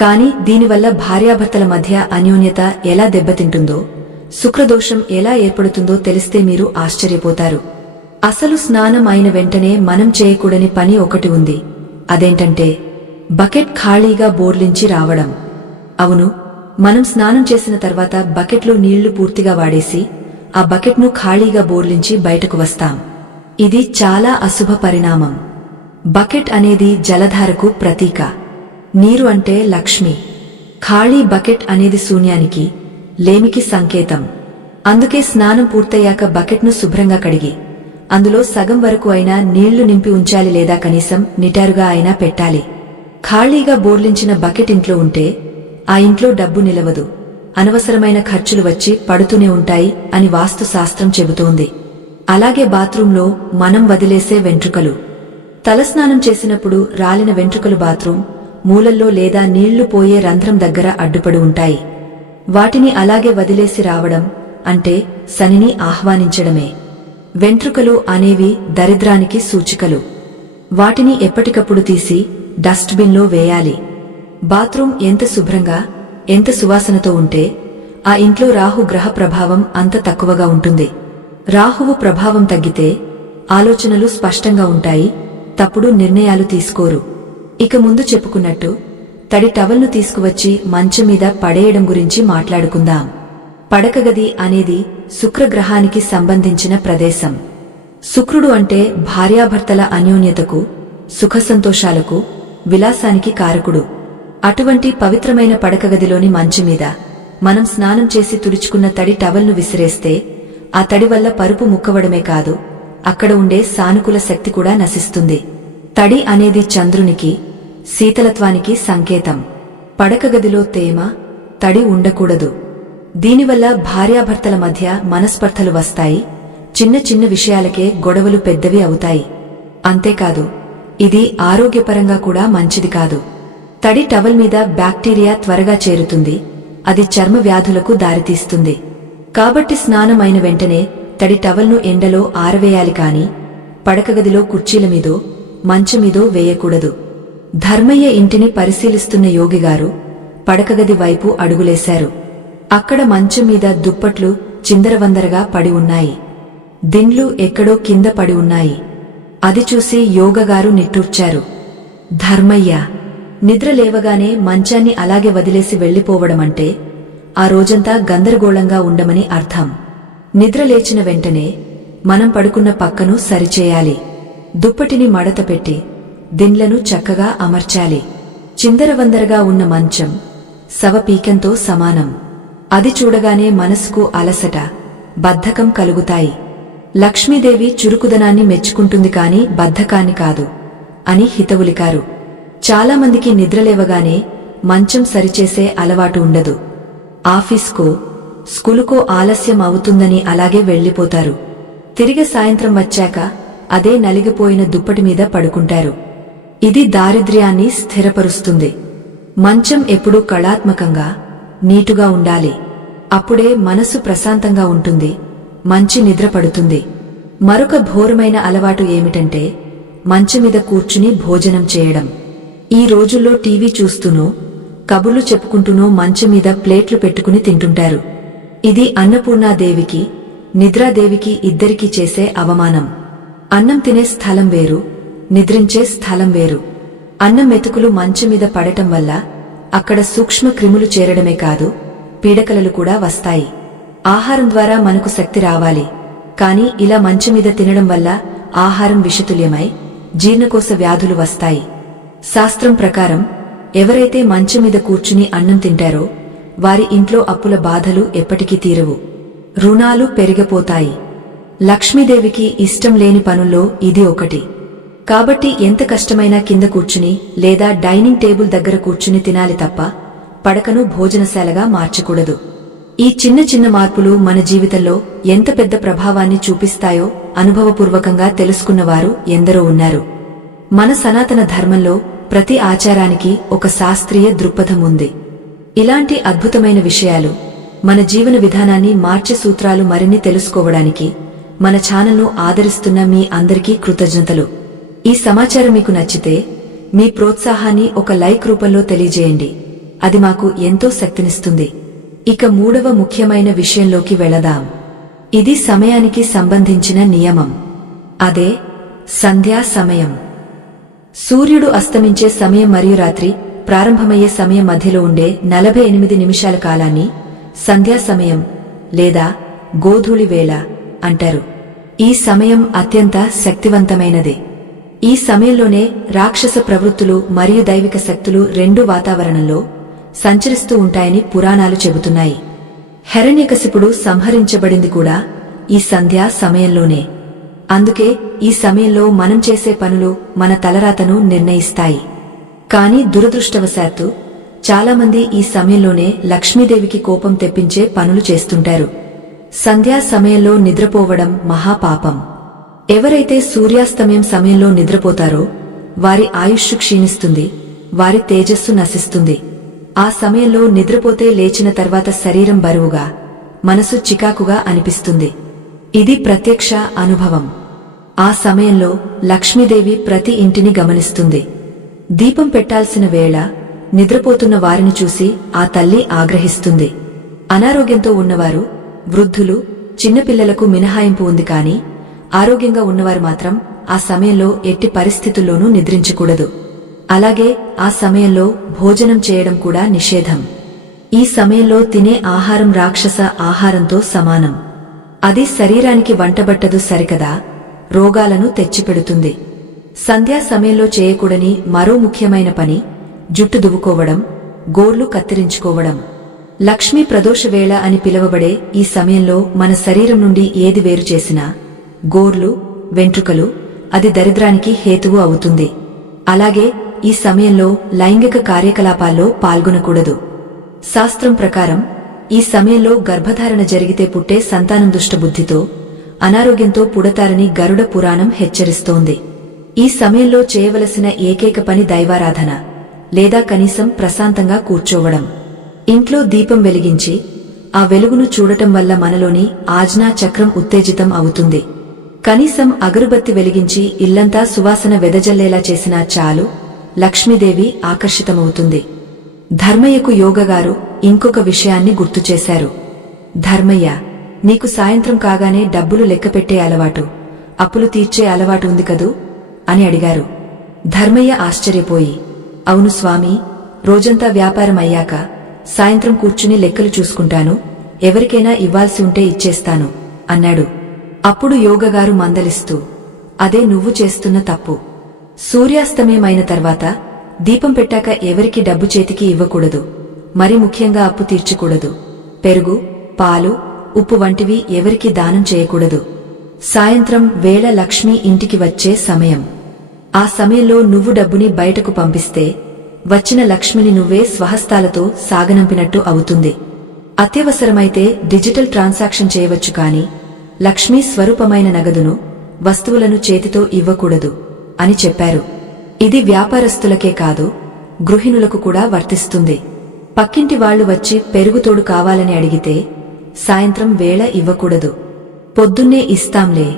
కాని దీనివల్ల భార్యాభర్తల మధ్య అన్యోన్యత ఎలా దెబ్బతింటుందో, శుక్రదోషం ఎలా ఏర్పడుతుందో తెలిస్తే మీరు ఆశ్చర్యపోతారు. అసలు స్నానం అయిన వెంటనే మనం చేయకూడని పని ఒకటి ఉంది. అదేంటంటే బకెట్ ఖాళీగా బోర్లించి రావడం. అవును, మనం స్నానం చేసిన తర్వాత బకెట్లో నీళ్లు పూర్తిగా వాడేసి ఆ బకెట్ను ఖాళీగా బోర్లించి బయటకు వస్తాం. ఇది చాలా అశుభ పరిణామం. బకెట్ అనేది జలధారకు ప్రతీక. నీరు అంటే లక్ష్మి. ఖాళీ బకెట్ అనేది శూన్యానికి, లేమికి సంకేతం. అందుకే స్నానం పూర్తయ్యాక బకెట్ను శుభ్రంగా కడిగి అందులో సగం వరకు అయినా నీళ్లు నింపి ఉంచాలి లేదా కనీసం నిటారుగా అయినా పెట్టాలి. ఖాళీగా బోర్లించిన బకెట్ ఇంట్లో ఉంటే ఆ ఇంట్లో డబ్బు నిలవదు, అనవసరమైన ఖర్చులు వచ్చి పడుతూనే ఉంటాయి అని వాస్తు శాస్త్రం చెబుతోంది. అలాగే బాత్రూంలో మనం వదిలేసే వెంట్రుకలు. తలస్నానం చేసినప్పుడు రాలిన వెంట్రుకలు బాత్రూం మూలల్లో లేదా నీళ్లు పోయే రంధ్రం దగ్గర అడ్డుపడి ఉంటాయి. వాటిని అలాగే వదిలేసి రావడం అంటే శనిని ఆహ్వానించడమే. వెంట్రుకలు అనేవి దరిద్రానికి సూచికలు. వాటిని ఎప్పటికప్పుడు తీసి డస్ట్బిన్లో వేయాలి. బాత్రూం ఎంత శుభ్రంగా, ఎంత సువాసనతో ఉంటే ఆ ఇంట్లో రాహు గ్రహ ప్రభావం అంత తక్కువగా ఉంటుంది. రాహువు ప్రభావం తగ్గితే ఆలోచనలు స్పష్టంగా ఉంటాయి, తప్పుడు నిర్ణయాలు తీసుకోరు. ఇక ముందు చెప్పుకున్నట్టు తడి టవల్ను తీసుకువచ్చి మంచం మీద పడేయడం గురించి మాట్లాడుకుందాం. పడకగది అనేది శుక్రగ్రహానికి సంబంధించిన ప్రదేశం. శుక్రుడు అంటే భార్యాభర్తల అన్యోన్యతకు, సుఖసంతోషాలకు, విలాసానికి కారకుడు. అటువంటి పవిత్రమైన పడకగదిలోని మంచమీద మనం స్నానం చేసి తుడుచుకున్న తడి టవల్ను విసిరేస్తే ఆ తడి వల్ల పరుపు ముక్కవడమే కాదు, అక్కడ ఉండే సానుకూల శక్తి కూడా నశిస్తుంది. తడి అనేది చంద్రునికి, శీతలత్వానికి సంకేతం. పడకగదిలో తేమ, తడి ఉండకూడదు. దీనివల్ల భార్యాభర్తల మధ్య మనస్పర్ధలు వస్తాయి, చిన్న చిన్న విషయాలకే గొడవలు పెద్దవి అవుతాయి. అంతేకాదు, ఇది ఆరోగ్యపరంగా కూడా మంచిది కాదు. తడి టవల్ మీద బ్యాక్టీరియా త్వరగా చేరుతుంది, అది చర్మ వ్యాధులకు దారితీస్తుంది. కాబట్టి స్నానం అయిన వెంటనే తడి టవల్ను ఎండలో ఆరవేయాలి కాని పడకగదిలో కుర్చీల మీదో మంచమీదో వేయకూడదు. ధర్మయ్య ఇంటిని పరిశీలిస్తున్న యోగిగారు పడకగది వైపు అడుగులేశారు. అక్కడ మంచం మీద దుప్పట్లు చిందరవందరగా పడి ఉన్నాయి. దిండ్లు ఎక్కడో కింద పడి ఉన్నాయి. అది చూసి యోగగారు నిట్టూర్చారు. ధర్మయ్య, నిద్ర లేవగానే మంచాన్ని అలాగే వదిలేసి వెళ్లిపోవడమంటే ఆ రోజంతా గందరగోళంగా ఉండమని అర్థం. నిద్ర లేచిన వెంటనే మనం పడుకున్న పక్కను సరిచేయాలి. దుప్పటిని మడతపెట్టి దిండ్లను చక్కగా అమర్చాలి. చిందరవందరగా ఉన్న మంచం శవపీకంతో సమానం. అది చూడగానే మనసుకు అలసట, బద్ధకం కలుగుతాయి. లక్ష్మీదేవి చురుకుదనాన్ని మెచ్చుకుంటుంది కాని బద్ధకాన్ని కాదు అని హితవులికారు. చాలామందికి నిద్రలేవగానే మంచం సరిచేసే అలవాటు ఉండదు. ఆఫీస్కో, స్కూలుకో ఆలస్యం అవుతుందని అలాగే వెళ్లిపోతారు. తిరిగి సాయంత్రం వచ్చాక అదే నలిగిపోయిన దుప్పటి మీద పడుకుంటారు. ఇది దారిద్ర్యాన్ని స్థిరపరుస్తుంది. మంచం ఎప్పుడూ కళాత్మకంగా, నీటుగా ఉండాలి. అప్పుడే మనసు ప్రశాంతంగా ఉంటుంది, మంచి నిద్ర పడుతుంది. మరొక ఘోరమైన అలవాటు ఏమిటంటే మంచమీద కూర్చుని భోజనం చేయడం. ఈ రోజుల్లో టీవీ చూస్తూనో, కబుర్లు చెప్పుకుంటూనో మంచమీద ప్లేట్లు పెట్టుకుని తింటుంటారు. ఇది అన్నపూర్ణాదేవికి, నిద్రాదేవికి ఇద్దరికీ చేసే అవమానం. అన్నం తినే స్థలం వేరు, నిద్రించే స్థలం వేరు. అన్నం మెతుకులు మంచమీద పడటం వల్ల అక్కడ సూక్ష్మ క్రిములు చేరడమే కాదు, పీడకలలు కూడా వస్తాయి. ఆహారం ద్వారా మనకు శక్తి రావాలి, కాని ఇలా మంచమీద తినడం వల్ల ఆహారం విషతుల్యమై జీర్ణకోశ వ్యాధులు వస్తాయి. శాస్త్రం ప్రకారం ఎవరైతే మంచమీద కూర్చుని అన్నం తింటారో వారి ఇంట్లో అప్పుల బాధలు ఎప్పటికీ తీరవు, రుణాలు పెరిగిపోతాయి. లక్ష్మీదేవికి ఇష్టం లేని పనుల్లో ఇది ఒకటి. కాబట్టి ఎంత కష్టమైనా కింద కూర్చుని లేదా డైనింగ్ టేబుల్ దగ్గర కూర్చుని తినాలి తప్ప పడకను భోజనశాలగా మార్చకూడదు. ఈ చిన్న చిన్న మార్పులు మన జీవితంలో ఎంత పెద్ద ప్రభావాన్ని చూపిస్తాయో అనుభవపూర్వకంగా తెలుసుకున్నవారు ఎందరో ఉన్నారు. మన సనాతన ధర్మంలో ప్రతి ఆచారానికి ఒక శాస్త్రీయ దృక్పథం ఉంది. ఇలాంటి అద్భుతమైన విషయాలు, మన జీవన విధానాన్ని మార్చే సూత్రాలు మరిన్ని తెలుసుకోవడానికి మన ఛానల్ను ఆదరిస్తున్న మీ అందరికీ కృతజ్ఞతలు. ఈ సమాచారం మీకు నచ్చితే మీ ప్రోత్సాహాన్ని ఒక లైక్ రూపంలో తెలియజేయండి, అది మాకు ఎంతో శక్తినిస్తుంది. ఇక మూడవ ముఖ్యమైన విషయంలోకి వెళదాం. ఇది సమయానికి సంబంధించిన నియమం. అదే సంధ్యా సమయం. సూర్యుడు అస్తమించే సమయం మరియు రాత్రి ప్రారంభమయ్యే సమయం మధ్యలో ఉండే 48 నిమిషాల కాలాన్ని సంధ్యా సమయం లేదా గోధూళి వేళ అంటారు. ఈ సమయం అత్యంత శక్తివంతమైనది. ఈ సమయంలోనే రాక్షస ప్రవృత్తులు మరియు దైవిక శక్తులు రెండూ వాతావరణంలో సంచరిస్తూ ఉంటాయని పురాణాలు చెబుతున్నాయి. హిరణ్యకశిపుడు సంహరించబడింది కూడా ఈ సంధ్యా సమయంలోనే. అందుకే ఈ సమయంలో మనం చేసే పనులు మన తలరాతను నిర్ణయిస్తాయి. కాని దురదృష్టవశాత్తు చాలామంది ఈ సమయంలోనే లక్ష్మీదేవికి కోపం తెప్పించే పనులు చేస్తుంటారు. సంధ్యా సమయంలో నిద్రపోవడం మహాపాపం. ఎవరైతే సూర్యాస్తమయం సమయంలో నిద్రపోతారో వారి ఆయుష్షు క్షీణిస్తుంది, వారి తేజస్సు నశిస్తుంది. ఆ సమయంలో నిద్రపోతే లేచిన తర్వాత శరీరం బరువుగా, మనసు చికాకుగా అనిపిస్తుంది. ఇది ప్రత్యక్ష అనుభవం. ఆ సమయంలో లక్ష్మీదేవి ప్రతి ఇంటిని గమనిస్తుంది. దీపం పెట్టాల్సిన వేళ నిద్రపోతున్న వారిని చూసి ఆ తల్లి ఆగ్రహిస్తుంది. అనారోగ్యంతో ఉన్నవారు, వృద్ధులు, చిన్నపిల్లలకు మినహాయింపు ఉంది కాని ఆరోగ్యంగా ఉన్నవారు మాత్రం ఆ సమయంలో ఎట్టి పరిస్థితుల్లోనూ నిద్రించకూడదు. అలాగే ఆ సమయంలో భోజనం చేయడం కూడా నిషేధం. ఈ సమయంలో తినే ఆహారం రాక్షస ఆహారంతో సమానం. అది శరీరానికి వంటబట్టదు సరికదా, రోగాలను తెచ్చిపెడుతుంది. సంధ్యా సమయంలో చేయకూడని మరో ముఖ్యమైన పని జుట్టు దువ్వుకోవడం, గోర్లు కత్తిరించుకోవడం. లక్ష్మీ ప్రదోషవేళ అని పిలువబడే ఈ సమయంలో మన శరీరం నుండి ఏది వేరు చేసినా, గోర్లు, వెంట్రుకలు, అది దరిద్రానికి హేతువు అవుతుంది. అలాగే ఈ సమయంలో లైంగిక కార్యకలాపాల్లో పాల్గొనకూడదు. శాస్త్రం ప్రకారం ఈ సమయంలో గర్భధారణ జరిగితే పుట్టే సంతానం దుష్టబుద్ధితో, అనారోగ్యంతో పుడతారని గరుడ పురాణం హెచ్చరిస్తోంది. ఈ సమయంలో చేయవలసిన ఏకైక పని దైవారాధన, లేదా కనీసం ప్రశాంతంగా కూర్చోవడం. ఇంట్లో దీపం వెలిగించి ఆ వెలుగును చూడటం వల్ల మనలోని ఆజ్ఞా చక్రం ఉత్తేజితం అవుతుంది. కనీసం అగరుబత్తి వెలిగించి ఇల్లంతా సువాసన వెదజల్లేలా చేసినా చాలు, లక్ష్మీదేవి ఆకర్షితమవుతుంది. ధర్మయ్యకు యోగగారు ఇంకొక విషయాన్ని గుర్తుచేశారు. ధర్మయ్య, నీకు సాయంత్రం కాగానే డబ్బులు లెక్కపెట్టే అలవాటు, అప్పులు తీర్చే అలవాటు ఉంది కదూ అని అడిగారు. ధర్మయ్య ఆశ్చర్యపోయి, అవును స్వామీ, రోజంతా వ్యాపారం అయ్యాక సాయంత్రం కూర్చుని లెక్కలు చూసుకుంటాను, ఎవరికైనా ఇవ్వాల్సి ఉంటే ఇచ్చేస్తాను అన్నాడు. అప్పుడు యోగగారు మందలిస్తూ, అదే నువ్వు చేస్తున్న తప్పు. సూర్యాస్తమయమైన తర్వాత దీపం పెట్టాక ఎవరికి డబ్బు చేతికి ఇవ్వకూడదు, మరి ముఖ్యంగా అప్పు తీర్చకూడదు. పెరుగు, పాలు, ఉప్పు వంటివి ఎవరికి దానం చేయకూడదు. సాయంత్రం వేళ లక్ష్మి ఇంటికి వచ్చే సమయం. ఆ సమయంలో నువ్వు డబ్బుని బయటకు పంపిస్తే వచ్చిన లక్ష్మిని నువ్వే స్వహస్తాలతో సాగనంపినట్టు అవుతుంది. అత్యవసరమైతే డిజిటల్ ట్రాన్సాక్షన్ చేయవచ్చు, కాని లక్ష్మీ స్వరూపమైన నగదును, వస్తువులను చేతితో ఇవ్వకూడదు అని చెప్పారు. ఇది వ్యాపారస్తులకే కాదు, గృహిణులకు కూడా వర్తిస్తుంది. పక్కింటి వాళ్లు వచ్చి పెరుగుతోడు కావాలని అడిగితే సాయంత్రం వేళ ఇవ్వకూడదు, పొద్దున్నే ఇస్తాంలే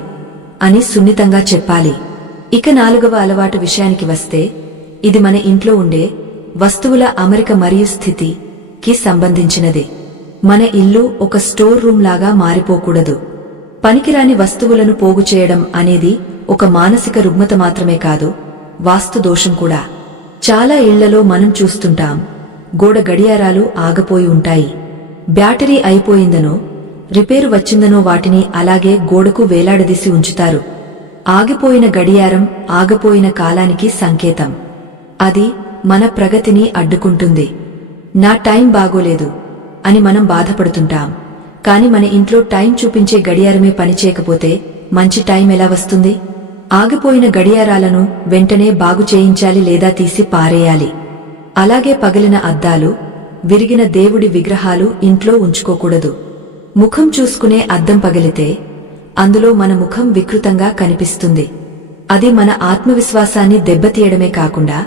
అని సున్నితంగా చెప్పాలి. ఇక 4వ అలవాటు విషయానికి వస్తే, ఇది మన ఇంట్లో ఉండే వస్తువుల అమరిక మరియు స్థితికి సంబంధించినది. మన ఇల్లు ఒక స్టోర్ రూమ్ లాగా మారిపోకూడదు. పనికిరాని వస్తువులను పోగు చేయడం అనేది ఒక మానసిక రుగ్మత మాత్రమే కాదు, వాస్తు దోషం కూడా. చాలా ఇళ్లలో మనం చూస్తుంటాం, గోడ గడియారాలు ఆగపోయి ఉంటాయి. బ్యాటరీ అయిపోయిందనో, రిపేరు వచ్చిందనో వాటిని అలాగే గోడకు వేలాడదీసి ఉంచుతారు. ఆగిపోయిన గడియారం ఆగిపోయిన కాలానికి సంకేతం. అది మన ప్రగతిని అడ్డుకుంటుంది. నా టైం బాగోలేదు అని మనం బాధపడుతుంటాం, కాని మన ఇంట్లో టైం చూపించే గడియారమే పనిచేయకపోతే మంచి టైం ఎలా వస్తుంది? ఆగిపోయిన గడియారాలను వెంటనే బాగు చేయించాలి లేదా తీసి పారేయాలి. అలాగే పగిలిన అద్దాలు, విరిగిన దేవుడి విగ్రహాలు ఇంట్లో ఉంచుకోకూడదు. ముఖం చూసుకునే అద్దం పగిలితే అందులో మన ముఖం వికృతంగా కనిపిస్తుంది. అది మన ఆత్మవిశ్వాసాన్ని దెబ్బతీయడమే కాకుండా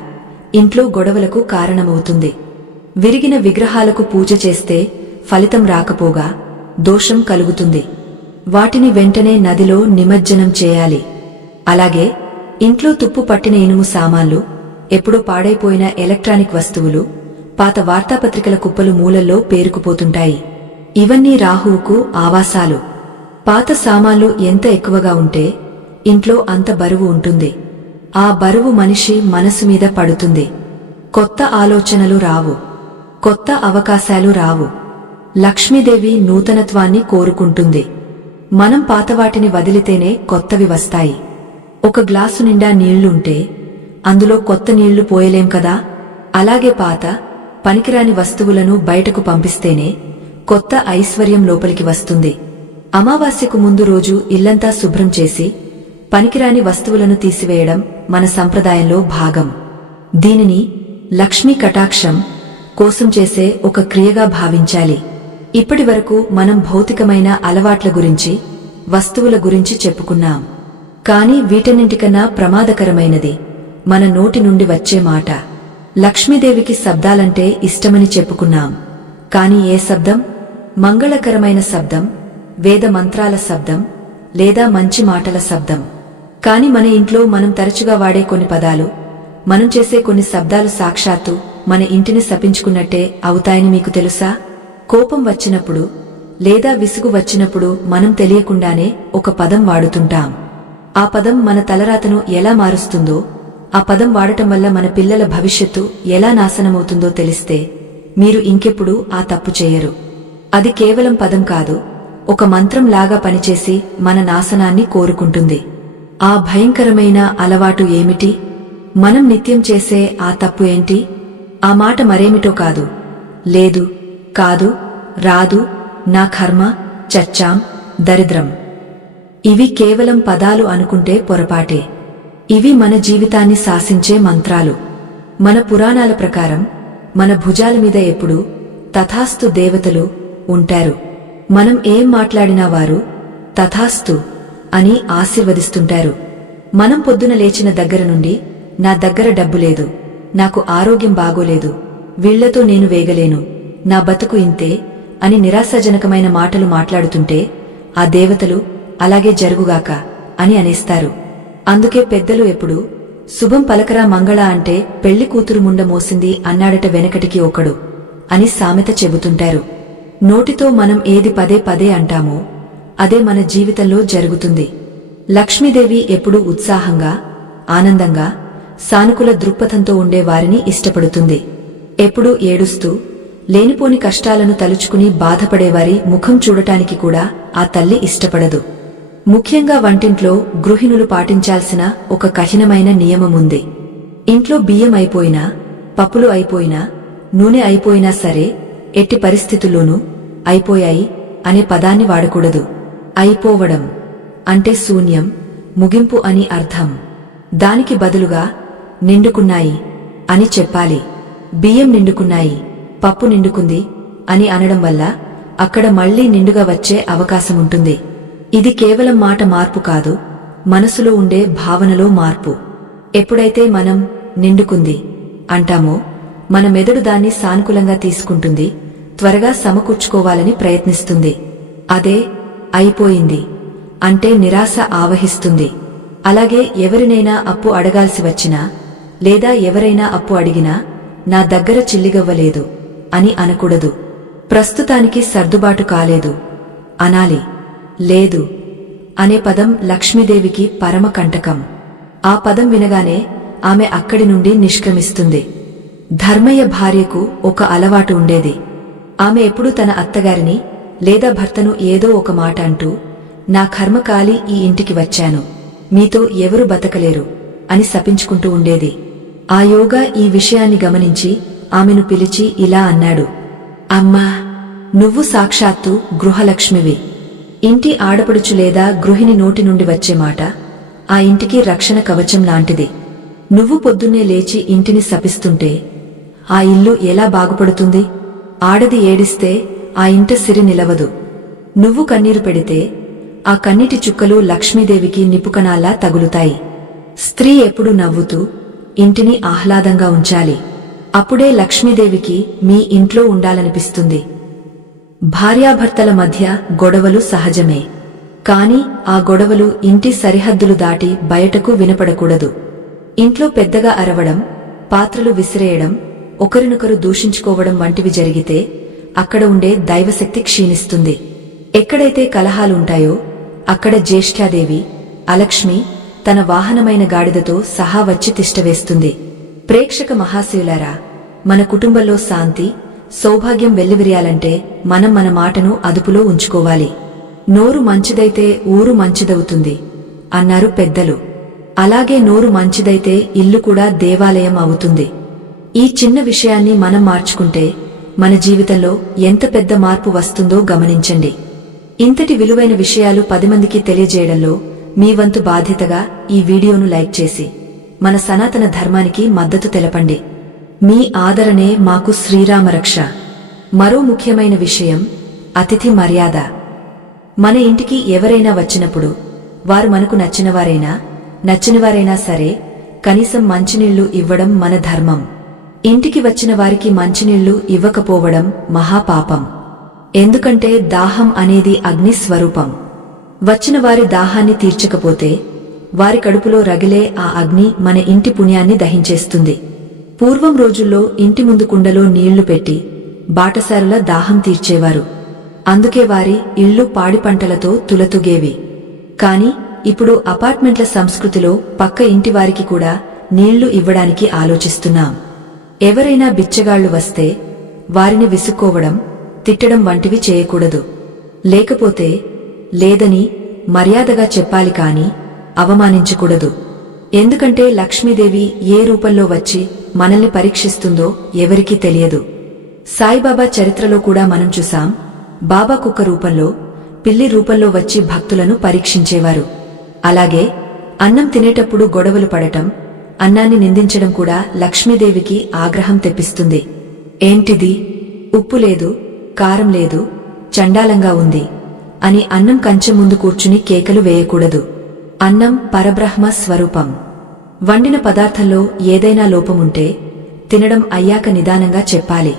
ఇంట్లో గొడవలకు కారణమవుతుంది. విరిగిన విగ్రహాలకు పూజ చేస్తే ఫలితం రాకపోగా దోషం కలుగుతుంది. వాటిని వెంటనే నదిలో నిమజ్జనం చేయాలి. అలాగే ఇంట్లో తుప్పు పట్టిన ఇనుము సామాన్లు, ఎప్పుడో పాడైపోయిన ఎలక్ట్రానిక్ వస్తువులు, పాత వార్తాపత్రికల కుప్పలు మూలల్లో పేరుకుపోతుంటాయి. ఇవన్నీ రాహువుకు ఆవాసాలు. పాత సామాన్లు ఎంత ఎక్కువగా ఉంటే ఇంట్లో అంత బరువు ఉంటుంది. ఆ బరువు మనిషి మనసు మీద పడుతుంది. కొత్త ఆలోచనలు రావు, కొత్త అవకాశాలు రావు. లక్ష్మీదేవి నూతనత్వాన్ని కోరుకుంటుంది. మనం పాతవాటిని వదిలితేనే కొత్తవి వస్తాయి. ఒక గ్లాసు నిండా నీళ్లుంటే అందులో కొత్త నీళ్లు పోయలేం కదా. అలాగే పాత పనికిరాని వస్తువులను బయటకు పంపిస్తేనే కొత్త ఐశ్వర్యం లోపలికి వస్తుంది. అమావాస్యకు ముందు రోజు ఇల్లంతా శుభ్రం చేసి పనికిరాని వస్తువులను తీసివేయడం మన సంప్రదాయంలో భాగం. దీనిని లక్ష్మీ కటాక్షం కోసం చేసే ఒక క్రియగా భావించాలి. ఇప్పటి వరకు మనం భౌతికమైన అలవాట్ల గురించి, వస్తువుల గురించి చెప్పుకున్నాం. కాని వీటన్నింటికన్నా ప్రమాదకరమైనది మన నోటి నుండి వచ్చే మాట. లక్ష్మీదేవికి శబ్దాలంటే ఇష్టమని చెప్పుకున్నాం. కాని ఏ శబ్దం? మంగళకరమైన శబ్దం, వేద మంత్రాల శబ్దం, లేదా మంచి మాటల శబ్దం. కాని మన ఇంట్లో మనం తరచుగా వాడే కొన్ని పదాలు, మనం చేసే కొన్ని శబ్దాలు సాక్షాత్తు మన ఇంటిని శపించుకున్నట్టే అవుతాయని మీకు తెలుసా? కోపం వచ్చినప్పుడు లేదా విసుగు వచ్చినప్పుడు మనం తెలియకుండానే ఒక పదం వాడుతుంటాం. ఆ పదం మన తలరాతను ఎలా మారుస్తుందో, ఆ పదం వాడటం వల్ల మన పిల్లల భవిష్యత్తు ఎలా నాశనమవుతుందో తెలిస్తే మీరు ఇంకెప్పుడు ఆ తప్పు చేయరు. అది కేవలం పదం కాదు, ఒక మంత్రం లాగా పనిచేసి మన నాశనాన్ని కోరుకుంటుంది. ఆ భయంకరమైన అలవాటు ఏమిటి? మనం నిత్యం చేసే ఆ తప్పు ఏంటి? ఆ మాట మరేమిటో కాదు, లేదు, కాదు, రాదు, నా కర్మ, చచ్చాం, దరిద్రం. ఇవి కేవలం పదాలు అనుకుంటే పొరపాటే. ఇవి మన జీవితాన్ని శాసించే మంత్రాలు. మన పురాణాల ప్రకారం మన భుజాల మీద ఎప్పుడూ తథాస్తు దేవతలు ఉంటారు. మనం ఏం మాట్లాడినా వారు తథాస్తు అని ఆశీర్వదిస్తుంటారు. మనం పొద్దున లేచిన దగ్గర నుండి నా దగ్గర డబ్బు లేదు, నాకు ఆరోగ్యం బాగోలేదు, వీళ్లతో నేను వేగలేను, నా బతుకు ఇంతే అని నిరాశాజనకమైన మాటలు మాట్లాడుతుంటే ఆ దేవతలు అలాగే జరుగుగాక అని అనేస్తారు. అందుకే పెద్దలు ఎప్పుడు శుభం పలకరా మంగళ అంటే పెళ్లి కూతురు ముండ మోసింది అన్నాడట వెనకటికి ఒకడు అని సామెత చెబుతుంటారు. నోటితో మనం ఏది పదే పదే అంటామో అదే మన జీవితంలో జరుగుతుంది. లక్ష్మీదేవి ఎప్పుడూ ఉత్సాహంగా, ఆనందంగా, సానుకూల దృక్పథంతో ఉండే వారిని ఇష్టపడుతుంది. ఎప్పుడూ ఏడుస్తూ లేనిపోని కష్టాలను తలుచుకుని బాధపడేవారి ముఖం చూడటానికి కూడా ఆ తల్లి ఇష్టపడదు. ముఖ్యంగా వంటింట్లో గృహిణులు పాటించాల్సిన ఒక కఠినమైన నియమముంది. ఇంట్లో బియ్యం అయిపోయినా, పప్పులు అయిపోయినా, నూనె అయిపోయినా సరే ఎట్టి పరిస్థితుల్లోనూ అయిపోయాయి అనే పదాన్ని వాడకూడదు. అయిపోవడం అంటే శూన్యం, ముగింపు అని అర్థం. దానికి బదులుగా నిండుకున్నాయి అని చెప్పాలి. బియ్యం నిండుకున్నాయి, పప్పు నిండుకుంది అని అనడం వల్ల అక్కడ మళ్లీ నిండుగా వచ్చే అవకాశముంటుంది. ఇది కేవలం మాట మార్పు కాదు, మనసులో ఉండే భావనలో మార్పు. ఎప్పుడైతే మనం నిండుకుంది అంటామో మన మెదడు దాన్ని సానుకూలంగా తీసుకుంటుంది, త్వరగా సమకూర్చుకోవాలని ప్రయత్నిస్తుంది. అదే అయిపోయింది అంటే నిరాశ ఆవహిస్తుంది. అలాగే ఎవరినైనా అప్పు అడగాల్సి వచ్చినా లేదా ఎవరైనా అప్పు అడిగినా నా దగ్గర చిల్లిగవ్వలేదు అని అనకూడదు. ప్రస్తుతానికి సర్దుబాటు కాలేదు అనాలి. లేదు అనే పదం లక్ష్మీదేవికి పరమ కంటకం. ఆ పదం వినగానే ఆమె అక్కడి నుండి నిష్క్రమిస్తుంది. ధర్మయ్య భార్యకు ఒక అలవాటు ఉండేది. ఆమె ఎప్పుడూ తన అత్తగారిని లేదా భర్తను ఏదో ఒక మాట అంటూ, నా కర్మకాలి ఈ ఇంటికి వచ్చాను, మీతో ఎవరు బతకలేరు అని శపించుకుంటూ ఉండేది. ఆ యోగా ఈ విషయాన్ని గమనించి ఆమెను పిలిచి ఇలా అన్నాడు, అమ్మా, నువ్వు సాక్షాత్తు గృహలక్ష్మివి. ఇంటి ఆడపడుచు లేదా గృహిణి నోటి నుండి వచ్చే మాట ఆ ఇంటికి రక్షణ కవచం లాంటిది. నువ్వు పొద్దున్నే లేచి ఇంటిని శపిస్తుంటే ఆ ఇల్లు ఎలా బాగుపడుతుంది? ఆడది ఏడిస్తే ఆ ఇంట సిరి నిలవదు. నువ్వు కన్నీరు పెడితే ఆ కన్నీటి చుక్కలు లక్ష్మీదేవికి నిపుకణాల్లా తగులుతాయి. స్త్రీ ఎప్పుడు నవ్వుతూ ఇంటిని ఆహ్లాదంగా ఉంచాలి. అప్పుడే లక్ష్మీదేవికి మీ ఇంట్లో ఉండాలనిపిస్తుంది. భార్యాభర్తల మధ్య గొడవలు సహజమే, కాని ఆ గొడవలు ఇంటి సరిహద్దులు దాటి బయటకు వినపడకూడదు. ఇంట్లో పెద్దగా అరవడం, పాత్రలు విసిరేయడం, ఒకరినొకరు దూషించుకోవడం వంటివి జరిగితే అక్కడ ఉండే దైవశక్తి క్షీణిస్తుంది. ఎక్కడైతే కలహాలుంటాయో అక్కడ జ్యేష్ఠాదేవి అలక్ష్మి తన వాహనమైన గాడిదతో సహా వచ్చి తిష్టవేస్తుంది. ప్రేక్షక మహాశివులారా, మన కుటుంబంలో శాంతి, సౌభాగ్యం వెల్లివిరియాలంటే మనం మన మాటను అదుపులో ఉంచుకోవాలి. నోరు మంచిదైతే ఊరు మంచిదవుతుంది అన్నారు పెద్దలు. అలాగే నోరు మంచిదైతే ఇల్లు కూడా దేవాలయం అవుతుంది. ఈ చిన్న విషయాన్ని మనం మార్చుకుంటే మన జీవితంలో ఎంత పెద్ద మార్పు వస్తుందో గమనించండి. ఇంతటి విలువైన విషయాలు 10 మందికి తెలియజేయడంలో మీ వంతు బాధ్యతగా ఈ వీడియోను లైక్ చేసి మన సనాతన ధర్మానికి మద్దతు తెలపండి. మీ ఆదరణే మాకు శ్రీరామరక్ష. మరో ముఖ్యమైన విషయం, అతిథి మర్యాద. మన ఇంటికి ఎవరైనా వచ్చినప్పుడు వారు మనకు నచ్చినవారైనా సరే కనీసం మంచినీళ్లు ఇవ్వడం మన ధర్మం. ఇంటికి వచ్చిన వారికి మంచినీళ్లు ఇవ్వకపోవడం మహాపాపం. ఎందుకంటే దాహం అనేది అగ్ని స్వరూపం. వచ్చిన వారి దాహాన్ని తీర్చకపోతే వారి కడుపులో రగిలే ఆ అగ్ని మన ఇంటి పుణ్యాన్ని దహించేస్తుంది. పూర్వం రోజుల్లో ఇంటి ముందు కుండలో నీళ్లు పెట్టి బాటసారుల దాహం తీర్చేవారు. అందుకే వారి ఇళ్లు పాడి పంటలతో తులతుగేవి. కాని ఇప్పుడు అపార్ట్మెంట్ల సంస్కృతిలో పక్క ఇంటివారికి కూడా నీళ్లు ఇవ్వడానికి ఆలోచిస్తున్నాం. ఎవరైనా బిచ్చగాళ్లు వస్తే వారిని విసుక్కోవడం, తిట్టడం వంటివి చేయకూడదు. లేకపోతే లేదని మర్యాదగా చెప్పాలి. కాని అవమానించకూడదు. ఎందుకంటే లక్ష్మీదేవి ఏ రూపంలో వచ్చి మనల్ని పరీక్షిస్తుందో ఎవరికీ తెలియదు. సాయిబాబా చరిత్రలో కూడా మనం చూసాం. బాబా కుక్క రూపంలో, పిల్లి రూపంలో వచ్చి భక్తులను పరీక్షించేవారు. అలాగే అన్నం తినేటప్పుడు గొడవలు పడటం, అన్నాన్ని నిందించడం కూడా లక్ష్మీదేవికి ఆగ్రహం తెప్పిస్తుంది. ఏంటిది, ఉప్పు లేదు, కారం లేదు, చండాలంగా ఉంది అని అన్నం కంచె ముందు కూర్చుని కేకలు వేయకూడదు. అన్నం పరబ్రహ్మ స్వరూపం. వండిన పదార్థంలో ఏదైనా లోపముంటే తినడం అయ్యాక నిదానంగా చెప్పాలి.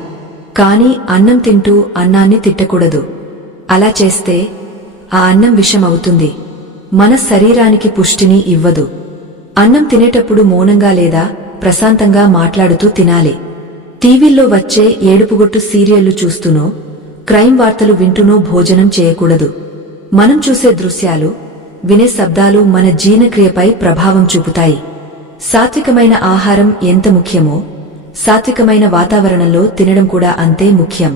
కాని అన్నం తింటూ అన్నాన్ని తిట్టకూడదు. అలా చేస్తే ఆ అన్నం విషం అవుతుంది, మన శరీరానికి పుష్టిని ఇవ్వదు. అన్నం తినేటప్పుడు మౌనంగా లేదా ప్రశాంతంగా మాట్లాడుతూ తినాలి. టీవీల్లో వచ్చే ఏడుపుగొట్టు సీరియళ్లు చూస్తూనో, క్రైమ్ వార్తలు వింటూనో భోజనం చేయకూడదు. మనం చూసే దృశ్యాలు, వినే శబ్దాలు మన జీర్ణక్రియపై ప్రభావం చూపుతాయి. సాత్వికమైన ఆహారం ఎంత ముఖ్యమో, సాత్వికమైన వాతావరణంలో తినడం కూడా అంతే ముఖ్యం.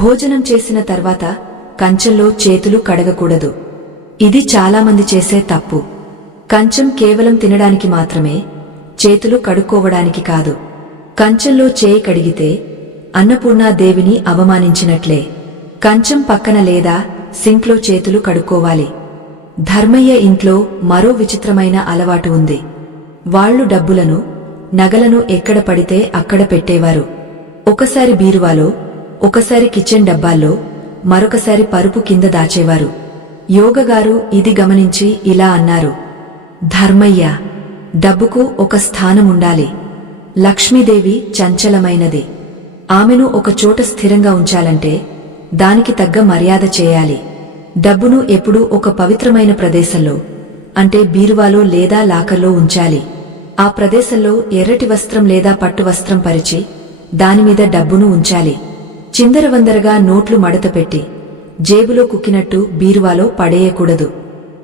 భోజనం చేసిన తర్వాత కంచంలో చేతులు కడగకూడదు. ఇది చాలామంది చేసే తప్పు. కంచం కేవలం తినడానికి మాత్రమే, చేతులు కడుక్కోవడానికి కాదు. కంచంలో చేయి కడిగితే అన్నపూర్ణాదేవిని అవమానించినట్లే. కంచం పక్కన లేదా సింక్లో చేతులు కడుక్కోవాలి. ధర్మయ్య ఇంట్లో మరో విచిత్రమైన అలవాటు ఉంది. వాళ్లు డబ్బులను, నగలను ఎక్కడ పడితే అక్కడ పెట్టేవారు. ఒకసారి బీరువాలో, ఒకసారి కిచెన్ డబ్బాల్లో, మరొకసారి పరుపు కింద దాచేవారు. యోగగారు ఇది గమనించి ఇలా అన్నారు, ధర్మయ్య, డబ్బుకు ఒక స్థానముండాలి. లక్ష్మీదేవి చంచలమైనది. ఆమెను ఒక చోట స్థిరంగా ఉంచాలంటే దానికి తగ్గ మర్యాద చేయాలి. డబ్బును ఎప్పుడూ ఒక పవిత్రమైన ప్రదేశంలో, అంటే బీరువాలో లేదా లాకర్లో ఉంచాలి. ఆ ప్రదేశంలో ఎర్రటి వస్త్రం లేదా పట్టు వస్త్రం పరిచి దానిమీద డబ్బును ఉంచాలి. చిందరవందరగా నోట్లు మడతపెట్టి జేబులో కుక్కినట్టు బీరువాలో పడేయకూడదు.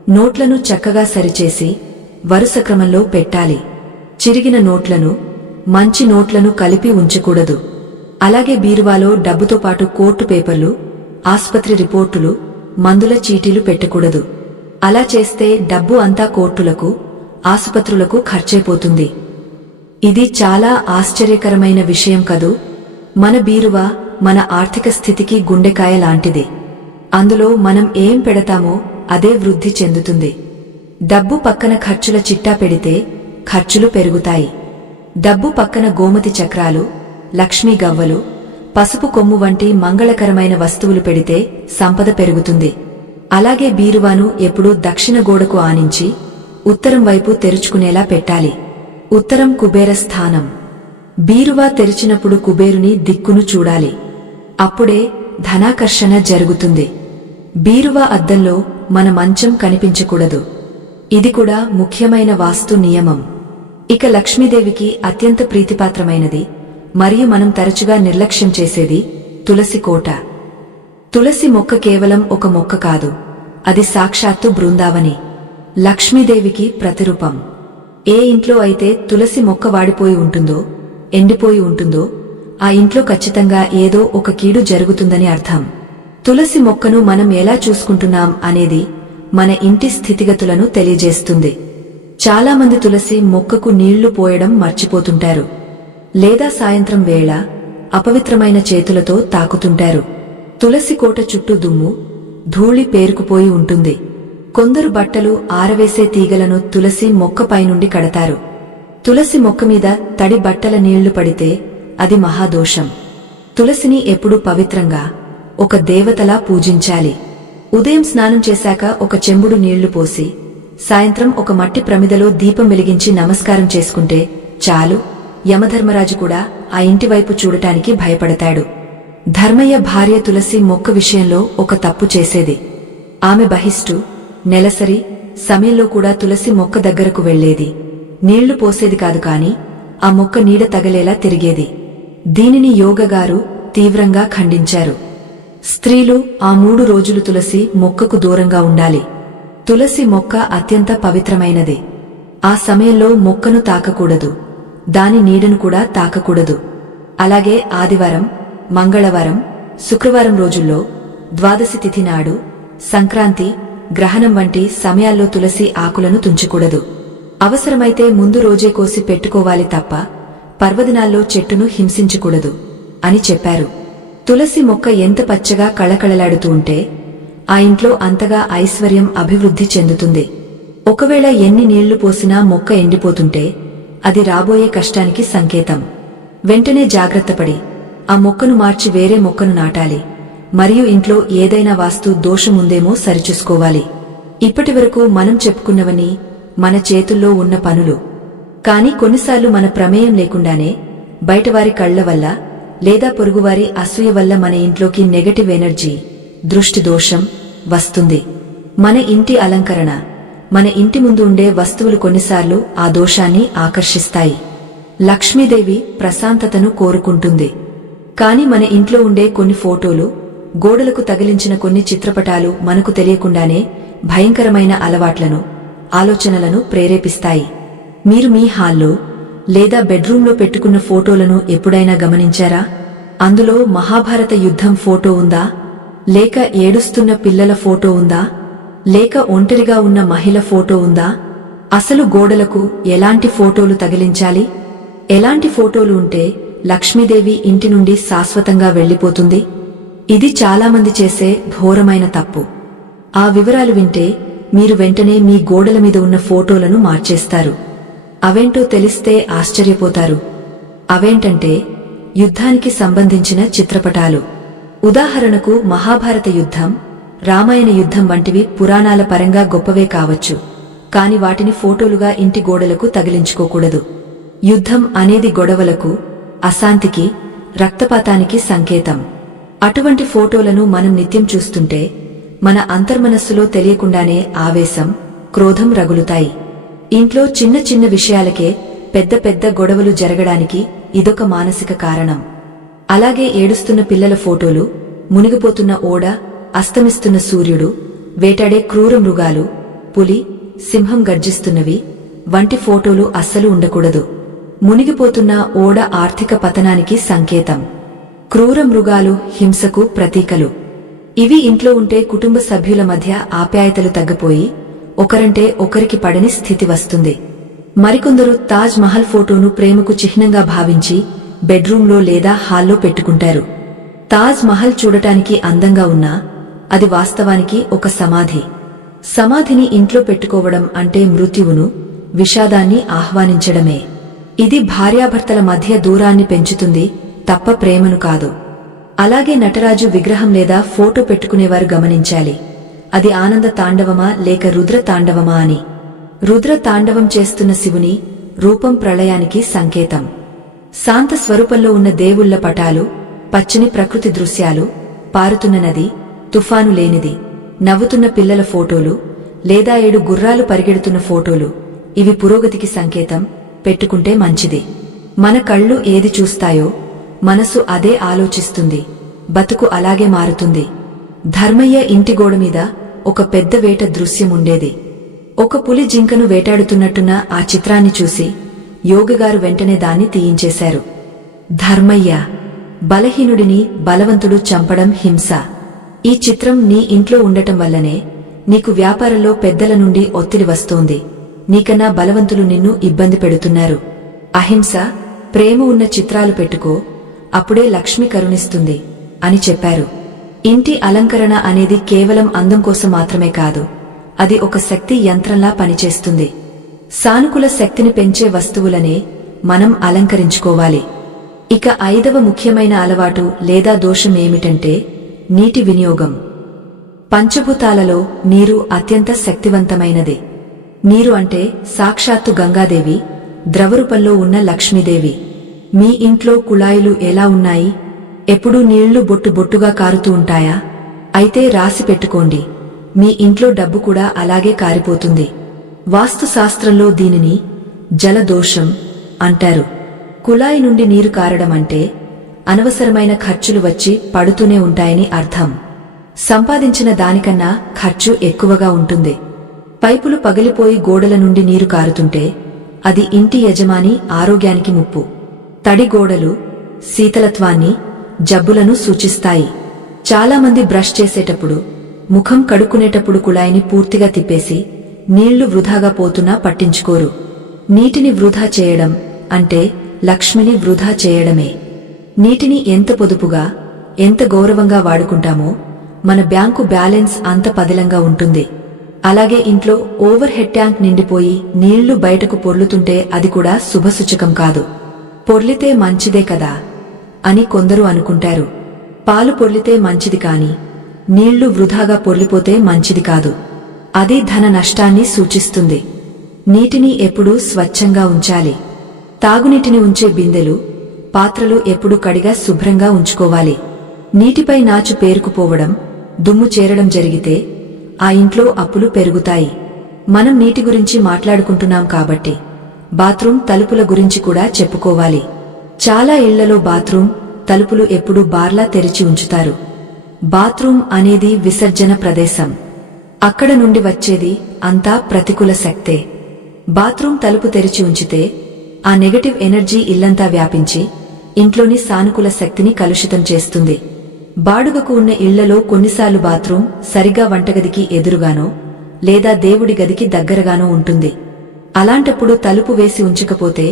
నోట్లను చక్కగా సరిచేసి వరుస క్రమంలో పెట్టాలి. చిరిగిన నోట్లను, మంచి నోట్లను కలిపి ఉంచకూడదు. అలాగే బీరువాలో డబ్బుతో పాటు కోర్టు పేపర్లు, ఆస్పత్రి రిపోర్టులు, మందుల చీటీలు పెట్టకూడదు. అలా చేస్తే డబ్బు అంతా కోర్టులకు, ఆసుపత్రులకు ఖర్చైపోతుంది. ఇది చాలా ఆశ్చర్యకరమైన విషయం కదూ. మన బీరువా మన ఆర్థిక స్థితికి గుండెకాయ లాంటిది. అందులో మనం ఏం పెడతామో అదే వృద్ధి చెందుతుంది. డబ్బు పక్కన ఖర్చుల చిట్టా పెడితే ఖర్చులు పెరుగుతాయి. డబ్బు పక్కన గోమతి చక్రాలు, లక్ష్మీ గవ్వలు, పసుపు కొమ్ము వంటి మంగళకరమైన వస్తువులు పెడితే సంపద పెరుగుతుంది. అలాగే బీరువాను ఎప్పుడూ దక్షిణ గోడకు ఆనించి ఉత్తరం వైపు తెరుచుకునేలా పెట్టాలి. ఉత్తరం కుబేర స్థానం. బీరువా తెరిచినప్పుడు కుబేరుని దిక్కును చూడాలి. అప్పుడే ధనాకర్షణ జరుగుతుంది. బీరువా అద్దంలో మన మంచం కనిపించకూడదు. ఇది కూడా ముఖ్యమైన వాస్తు నియమం. ఇక లక్ష్మీదేవికి అత్యంత ప్రీతిపాత్రమైనది మరియు మనం తరచుగా నిర్లక్ష్యం చేసేది తులసి కోట. తులసి మొక్క కేవలం ఒక మొక్క కాదు, అది సాక్షాత్తు బృందావని, లక్ష్మీదేవికి ప్రతిరూపం. ఏ ఇంట్లో అయితే తులసి మొక్క వాడిపోయి ఉంటుందో, ఎండిపోయి ఉంటుందో ఆ ఇంట్లో ఖచ్చితంగా ఏదో ఒక కీడు జరుగుతుందని అర్థం. తులసి మొక్కను మనం ఎలా చూసుకుంటున్నాం అనేది మన ఇంటి స్థితిగతులను తెలియజేస్తుంది. చాలామంది తులసి మొక్కకు నీళ్లు పోయడం మర్చిపోతుంటారు, లేదా సాయంత్రం వేళ అపవిత్రమైన చేతులతో తాకుతుంటారు. తులసి కోట చుట్టూ దుమ్ము, ధూళి పేరుకుపోయి ఉంటుంది. కొందరు బట్టలు ఆరవేసే తీగలను తులసి మొక్క పైనుండి కడతారు. తులసి మొక్క మీద తడి బట్టల నీళ్లు పడితే అది మహాదోషం. తులసిని ఎప్పుడూ పవిత్రంగా, ఒక దేవతలా పూజించాలి. ఉదయం స్నానం చేశాక ఒక చెంబుడు నీళ్లు పోసి, సాయంత్రం ఒక మట్టి ప్రమిదలో దీపం వెలిగించి నమస్కారం చేసుకుంటే చాలు. యమధర్మరాజు కూడా ఆ ఇంటివైపు చూడటానికి భయపడతాడు. ధర్మయ్య భార్య తులసి మొక్క విషయంలో ఒక తప్పు చేసేది. ఆమె బహిష్టు, నెలసరి సమయంలో కూడా తులసి మొక్క దగ్గరకు వెళ్లేది. నీళ్లు పోసేది కాదు, కాని ఆ మొక్క నీడ తగలేలా తిరిగేది. దీనిని యోగగారు తీవ్రంగా ఖండించారు. స్త్రీలు ఆ 3 రోజులు తులసి మొక్కకు దూరంగా ఉండాలి. తులసి మొక్క అత్యంత పవిత్రమైనది. ఆ సమయంలో మొక్కను తాకకూడదు, దాని నీడను కూడా తాకకూడదు. అలాగే ఆదివారం, మంగళవారం, శుక్రవారం రోజుల్లో, ద్వాదశి తిథి నాడు, సంక్రాంతి, గ్రహణం వంటి సమయాల్లో తులసి ఆకులను తుంచకూడదు. అవసరమైతే ముందు రోజే కోసి పెట్టుకోవాలి తప్ప పర్వదినాల్లో చెట్టును హింసించకూడదు అని చెప్పారు. తులసి మొక్క ఎంత పచ్చగా కళకళలాడుతూ ఉంటే ఆ ఇంట్లో అంతగా ఐశ్వర్యం అభివృద్ధి చెందుతుంది. ఒకవేళ ఎన్ని నీళ్లు పోసినా మొక్క ఎండిపోతుంటే అది రాబోయే కష్టానికి సంకేతం. వెంటనే జాగ్రత్తపడి ఆ మొక్కను మార్చి వేరే మొక్కను నాటాలి. మరియు ఇంట్లో ఏదైనా వాస్తు దోషముందేమో సరిచూసుకోవాలి. ఇప్పటివరకు మనం చెప్పుకున్నవని మన చేతుల్లో ఉన్న పనులు. కాని కొన్నిసార్లు మన ప్రమేయం లేకుండానే బయటవారి కళ్ల వల్ల లేదా పొరుగువారి అసూయ వల్ల మన ఇంట్లోకి నెగటివ్ ఎనర్జీ, దృష్టి దోషం వస్తుంది. మన ఇంటి అలంకరణ, మన ఇంటి ముందు ఉండే వస్తువులు కొన్నిసార్లు ఆ దోషాన్ని ఆకర్షిస్తాయి. లక్ష్మీదేవి ప్రశాంతతను కోరుకుంటుంది. కాని మన ఇంట్లో ఉండే కొన్ని ఫోటోలు, గోడలకు తగిలించిన కొన్ని చిత్రపటాలు మనకు తెలియకుండానే భయంకరమైన అలవాట్లను, ఆలోచనలను ప్రేరేపిస్తాయి. మీరు మీ హాల్లో లేదా బెడ్రూంలో పెట్టుకున్న ఫోటోలను ఎప్పుడైనా గమనించారా? అందులో మహాభారత యుద్ధం ఫోటో ఉందా? లేక ఏడుస్తున్న పిల్లల ఫోటో ఉందా? లేక ఒంటరిగా ఉన్న మహిళ ఫోటో ఉందా? అసలు గోడలకు ఎలాంటి ఫోటోలు తగిలించాలి? ఎలాంటి ఫోటోలు ఉంటే లక్ష్మీదేవి ఇంటి నుండి శాశ్వతంగా వెళ్లిపోతుంది? ఇది చాలామంది చేసే ఘోరమైన తప్పు. ఆ వివరాలు వింటే మీరు వెంటనే మీ గోడల మీద ఉన్న ఫోటోలను మార్చేస్తారు. అవేంటో తెలిస్తే ఆశ్చర్యపోతారు. అవేంటంటే యుద్ధానికి సంబంధించిన చిత్రపటాలు. ఉదాహరణకు మహాభారత యుద్ధం, రామాయణ యుద్ధం వంటివి పురాణాల పరంగా గొప్పవే కావచ్చు. కాని వాటిని ఫోటోలుగా ఇంటి గోడలకు తగిలించుకోకూడదు. యుద్ధం అనేది గొడవలకు, అశాంతికి, రక్తపాతానికి సంకేతం. అటువంటి ఫోటోలను మనం నిత్యం చూస్తుంటే మన అంతర్మనస్సులో తెలియకుండానే ఆవేశం, క్రోధం రగులుతాయి. ఇంట్లో చిన్న చిన్న విషయాలకే పెద్ద పెద్ద గొడవలు జరగడానికి ఇదొక మానసిక కారణం. అలాగే ఏడుస్తున్న పిల్లల ఫోటోలు, మునిగిపోతున్న ఓడ, అస్తమిస్తున్న సూర్యుడు, వేటాడే క్రూర మృగాలు, పులి, సింహం గర్జిస్తున్నవి వంటి ఫోటోలు అస్సలు ఉండకూడదు. మునిగిపోతున్న ఓడ ఆర్థిక పతనానికి సంకేతం. క్రూర మృగాలు హింసకు ప్రతీకలు. ఇవి ఇంట్లో ఉంటే కుటుంబ సభ్యుల మధ్య ఆప్యాయతలు తగ్గిపోయి ఒకరంటే ఒకరికి పడని స్థితి వస్తుంది. మరికొందరు తాజ్ మహల్ ఫోటోను ప్రేమకు చిహ్నంగా భావించి బెడ్రూంలో లేదా హాల్లో పెట్టుకుంటారు. తాజ్ మహల్ చూడటానికి అందంగా ఉన్నా అది వాస్తవానికి ఒక సమాధి. సమాధిని ఇంట్లో పెట్టుకోవడం అంటే మృత్యువును, విషాదాన్ని ఆహ్వానించడమే. ఇది భార్యాభర్తల మధ్య దూరాన్ని పెంచుతుంది తప్ప ప్రేమను కాదు. అలాగే నటరాజు విగ్రహం లేదా ఫోటో పెట్టుకునేవారు గమనించాలి. అది ఆనంద తాండవమా లేక రుద్ర తాండవమా అని. రుద్ర తాండవం చేస్తున్న శివుని రూపం ప్రళయానికి సంకేతం. శాంత స్వరూపంలో ఉన్న దేవుళ్ల పటాలు, పచ్చని ప్రకృతి దృశ్యాలు, పారుతున్న నది, తుఫాను లేనిది, నవ్వుతున్న పిల్లల ఫోటోలు లేదా 7 గుర్రాలు పరిగెడుతున్న ఫోటోలు ఇవి పురోగతికి సంకేతం. పెట్టుకుంటే మంచిది. మన కళ్ళు ఏది చూస్తాయో మనసు అదే ఆలోచిస్తుంది. బతుకు అలాగే మారుతుంది. ధర్మయ్య ఇంటి గోడ మీద ఒక పెద్ద వేట దృశ్యం ఉండేది. ఒక పులి జింకను వేటాడుతున్నట్టున్న ఆ చిత్రాన్ని చూసి యోగిగారు వెంటనే దాన్ని తీయించేశారు. ధర్మయ్య, బలహీనుడిని బలవంతుడు చంపడం హింస. ఈ చిత్రం నీ ఇంట్లో ఉండటం వల్లనే నీకు వ్యాపారంలో పెద్దల నుండి ఒత్తిడి వస్తోంది. నీకన్నా బలవంతులు నిన్ను ఇబ్బంది పెడుతున్నారు. అహింస, ప్రేమ ఉన్న చిత్రాలు పెట్టుకో, అప్పుడే లక్ష్మి కరుణిస్తుంది అని చెప్పారు. ఇంటి అలంకరణ అనేది కేవలం అందం కోసం మాత్రమే కాదు, అది ఒక శక్తి యంత్రంలా పనిచేస్తుంది. సానుకూల శక్తిని పెంచే వస్తువులనే మనం అలంకరించుకోవాలి. ఇక 5వ ముఖ్యమైన అలవాటు లేదా దోషం ఏమిటంటే నీటి వినియోగం. పంచభూతాలలో నీరు అత్యంత శక్తివంతమైనది. నీరు అంటే సాక్షాత్తు గంగాదేవి, ద్రవరూపంలో ఉన్న లక్ష్మీదేవి. మీ ఇంట్లో కుళాయిలు ఎలా ఉన్నాయి? ఎప్పుడూ నీళ్లు బొట్టు బొట్టుగా కారుతూ ఉంటాయా? అయితే రాసి పెట్టుకోండి, మీ ఇంట్లో డబ్బు కూడా అలాగే కారిపోతుంది. వాస్తుశాస్త్రంలో దీనిని జలదోషం అంటారు. కుళాయి నుండి నీరు కారడం అంటే అనవసరమైన ఖర్చులు వచ్చి పడుతూనే ఉంటాయని అర్థం. సంపాదించిన దానికన్నా ఖర్చు ఎక్కువగా ఉంటుంది. పైపులు పగిలిపోయి గోడల నుండి నీరు కారుతుంటే అది ఇంటి యజమాని ఆరోగ్యానికి ముప్పు. తడి గోడలు శీతలత్వాన్ని, జబ్బులను సూచిస్తాయి. చాలామంది బ్రష్ చేసేటప్పుడు ముఖం కడుక్కునేటప్పుడు కుళాయిని పూర్తిగా తిప్పేసి నీళ్లు వృధాగా పోతున్నా పట్టించుకోరు. నీటిని వృధా చేయడం అంటే లక్ష్మిని వృధా చేయడమే. నీటిని ఎంత పొదుపుగా, ఎంత గౌరవంగా వాడుకుంటామో మన బ్యాంకు బ్యాలెన్స్ అంత పదిలంగా ఉంటుంది. అలాగే ఇంట్లో ఓవర్ హెడ్ ట్యాంక్ నిండిపోయి నీళ్లు బయటకు పొర్లుతుంటే అది కూడా శుభసూచకం కాదు. పొర్లితే మంచిదే కదా అని కొందరు అనుకుంటారు. పాలు పొర్లితే మంచిది కాని నీళ్లు వృధాగా పొర్లిపోతే మంచిది కాదు. అది ధన నష్టాన్ని సూచిస్తుంది. నీటిని ఎప్పుడూ స్వచ్ఛంగా ఉంచాలి. తాగునీటిని ఉంచే బిందెలు, పాత్రలు ఎప్పుడూ కడిగా శుభ్రంగా ఉంచుకోవాలి. నీటిపై నాచు పేరుకుపోవడం, దుమ్ము చేరడం జరిగితే ఆ ఇంట్లో అప్పులు పెరుగుతాయి. మనం నీటి గురించి మాట్లాడుకుంటున్నాం కాబట్టి బాత్రూం తలుపుల గురించి కూడా చెప్పుకోవాలి. చాలా ఇళ్లలో బాత్రూం తలుపులు ఎప్పుడూ బార్లా తెరిచి ఉంచుతారు. బాత్రూం అనేది విసర్జన ప్రదేశం. అక్కడ నుండి వచ్చేది అంతా ప్రతికూల శక్తే. బాత్రూం తలుపు తెరిచి ఉంచితే ఆ నెగటివ్ ఎనర్జీ ఇల్లంతా వ్యాపించి ఇంట్లోని సానుకూల శక్తిని కలుషితం చేస్తుంది. బాడుగకు ఉన్న ఇళ్లలో కొన్నిసార్లు బాత్రూం సరిగా వంటగదికి ఎదురుగానో లేదా దేవుడి గదికి దగ్గరగానో ఉంటుంది. అలాంటప్పుడు తలుపు వేసి ఉంచకపోతే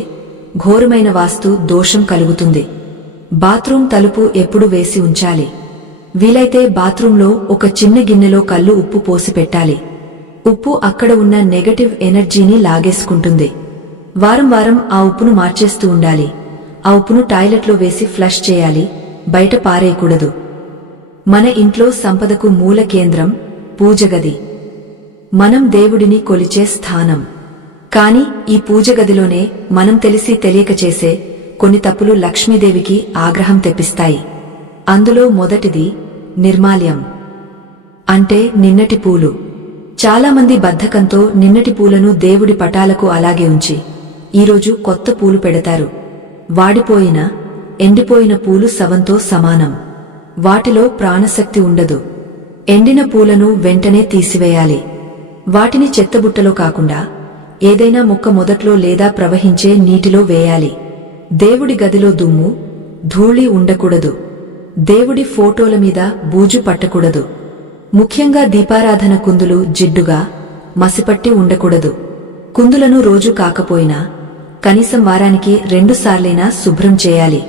ఘోరమైన వాస్తు దోషం కలుగుతుంది. బాత్రూం తలుపు ఎప్పుడు వేసి ఉంచాలి. వీలైతే బాత్రూంలో ఒక చిన్న గిన్నెలో కల్లు ఉప్పు పోసి పెట్టాలి. ఉప్పు అక్కడ ఉన్న నెగటివ్ ఎనర్జీని లాగేసుకుంటుంది. వారం వారం ఆ ఉప్పును మార్చేస్తూ ఉండాలి. ఆ ఉప్పును టాయిలెట్లో వేసి ఫ్లష్ చేయాలి, బయట పారేయకూడదు. మన ఇంట్లో సంపదకు మూల కేంద్రం పూజగది. మనం దేవుడిని కొలిచే స్థానం. కాని ఈ పూజగదిలోనే మనం తెలిసి తెలియక చేసే కొన్ని తప్పులు లక్ష్మీదేవికి ఆగ్రహం తెప్పిస్తాయి. అందులో మొదటిది నిర్మాల్యం. అంటే నిన్నటి పూలు. చాలామంది బద్ధకంతో నిన్నటి పూలను దేవుడి పటాలకు అలాగే ఉంచి ఈరోజు కొత్త పూలు పెడతారు. వాడిపోయిన, ఎండిపోయిన పూలు శవంతో సమానం. వాటిలో ప్రాణశక్తి ఉండదు. ఎండిన పూలను వెంటనే తీసివేయాలి. వాటిని చెత్తబుట్టలో కాకుండా ఏదైనా మొక్క మొదట్లో లేదా ప్రవహించే నీటిలో వేయాలి. దేవుడి గదిలో దుమ్ము, ధూళి ఉండకూడదు. దేవుడి ఫోటోల మీద బూజు పట్టకూడదు. ముఖ్యంగా దీపారాధన కుందులు జిడ్డుగా, మసిపట్టి ఉండకూడదు. కుందులను రోజు కాకపోయినా కనీసం వారానికి 2 సార్లైనా శుభ్రం చేయాలి.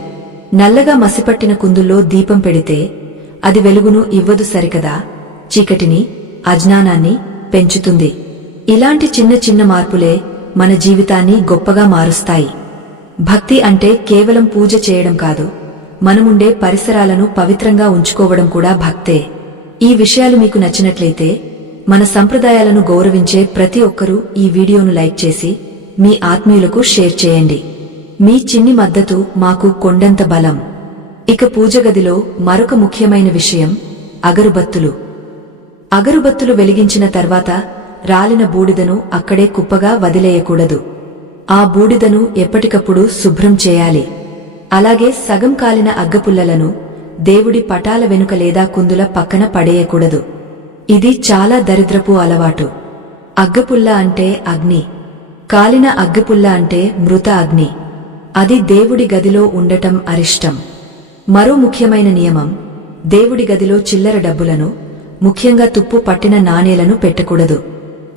నల్లగా మసిపట్టిన కుందుల్లో దీపం పెడితే అది వెలుగును ఇవ్వదు సరికదా, చీకటిని, అజ్ఞానాన్ని పెంచుతుంది. ఇలాంటి చిన్న చిన్న మార్పులే మన జీవితాన్ని గొప్పగా మారుస్తాయి. భక్తి అంటే కేవలం పూజ చేయడం కాదు, మనముండే పరిసరాలను పవిత్రంగా ఉంచుకోవడం కూడా భక్తే. ఈ విషయాలు మీకు నచ్చినట్లయితే మన సంప్రదాయాలను గౌరవించే ప్రతి ఒక్కరూ ఈ వీడియోను లైక్ చేసి మీ ఆత్మీయులకు షేర్ చేయండి. మీ చిన్ని మద్దతు మాకు కొండంత బలం. ఇక పూజగదిలో మరొక ముఖ్యమైన విషయం అగరుబత్తులు. అగరుబత్తులు వెలిగించిన తర్వాత రాలిన బూడిదను అక్కడే కుప్పగా వదిలేయకూడదు. ఆ బూడిదను ఎప్పటికప్పుడు శుభ్రం చేయాలి. అలాగే సగం కాలిన అగ్గపుల్లలను దేవుడి పటాల వెనుక లేదా కుందుల పక్కన పడేయకూడదు. ఇది చాలా దరిద్రపు అలవాటు. అగ్గపుల్ల అంటే అగ్ని. కాలిన అగ్గపుల్ల అంటే మృత అగ్ని. అది దేవుడి గదిలో ఉండటం అరిష్టం. మరో ముఖ్యమైన నియమం, దేవుడి గదిలో చిల్లర డబ్బులను, ముఖ్యంగా తుప్పు పట్టిన నాణేలను పెట్టకూడదు.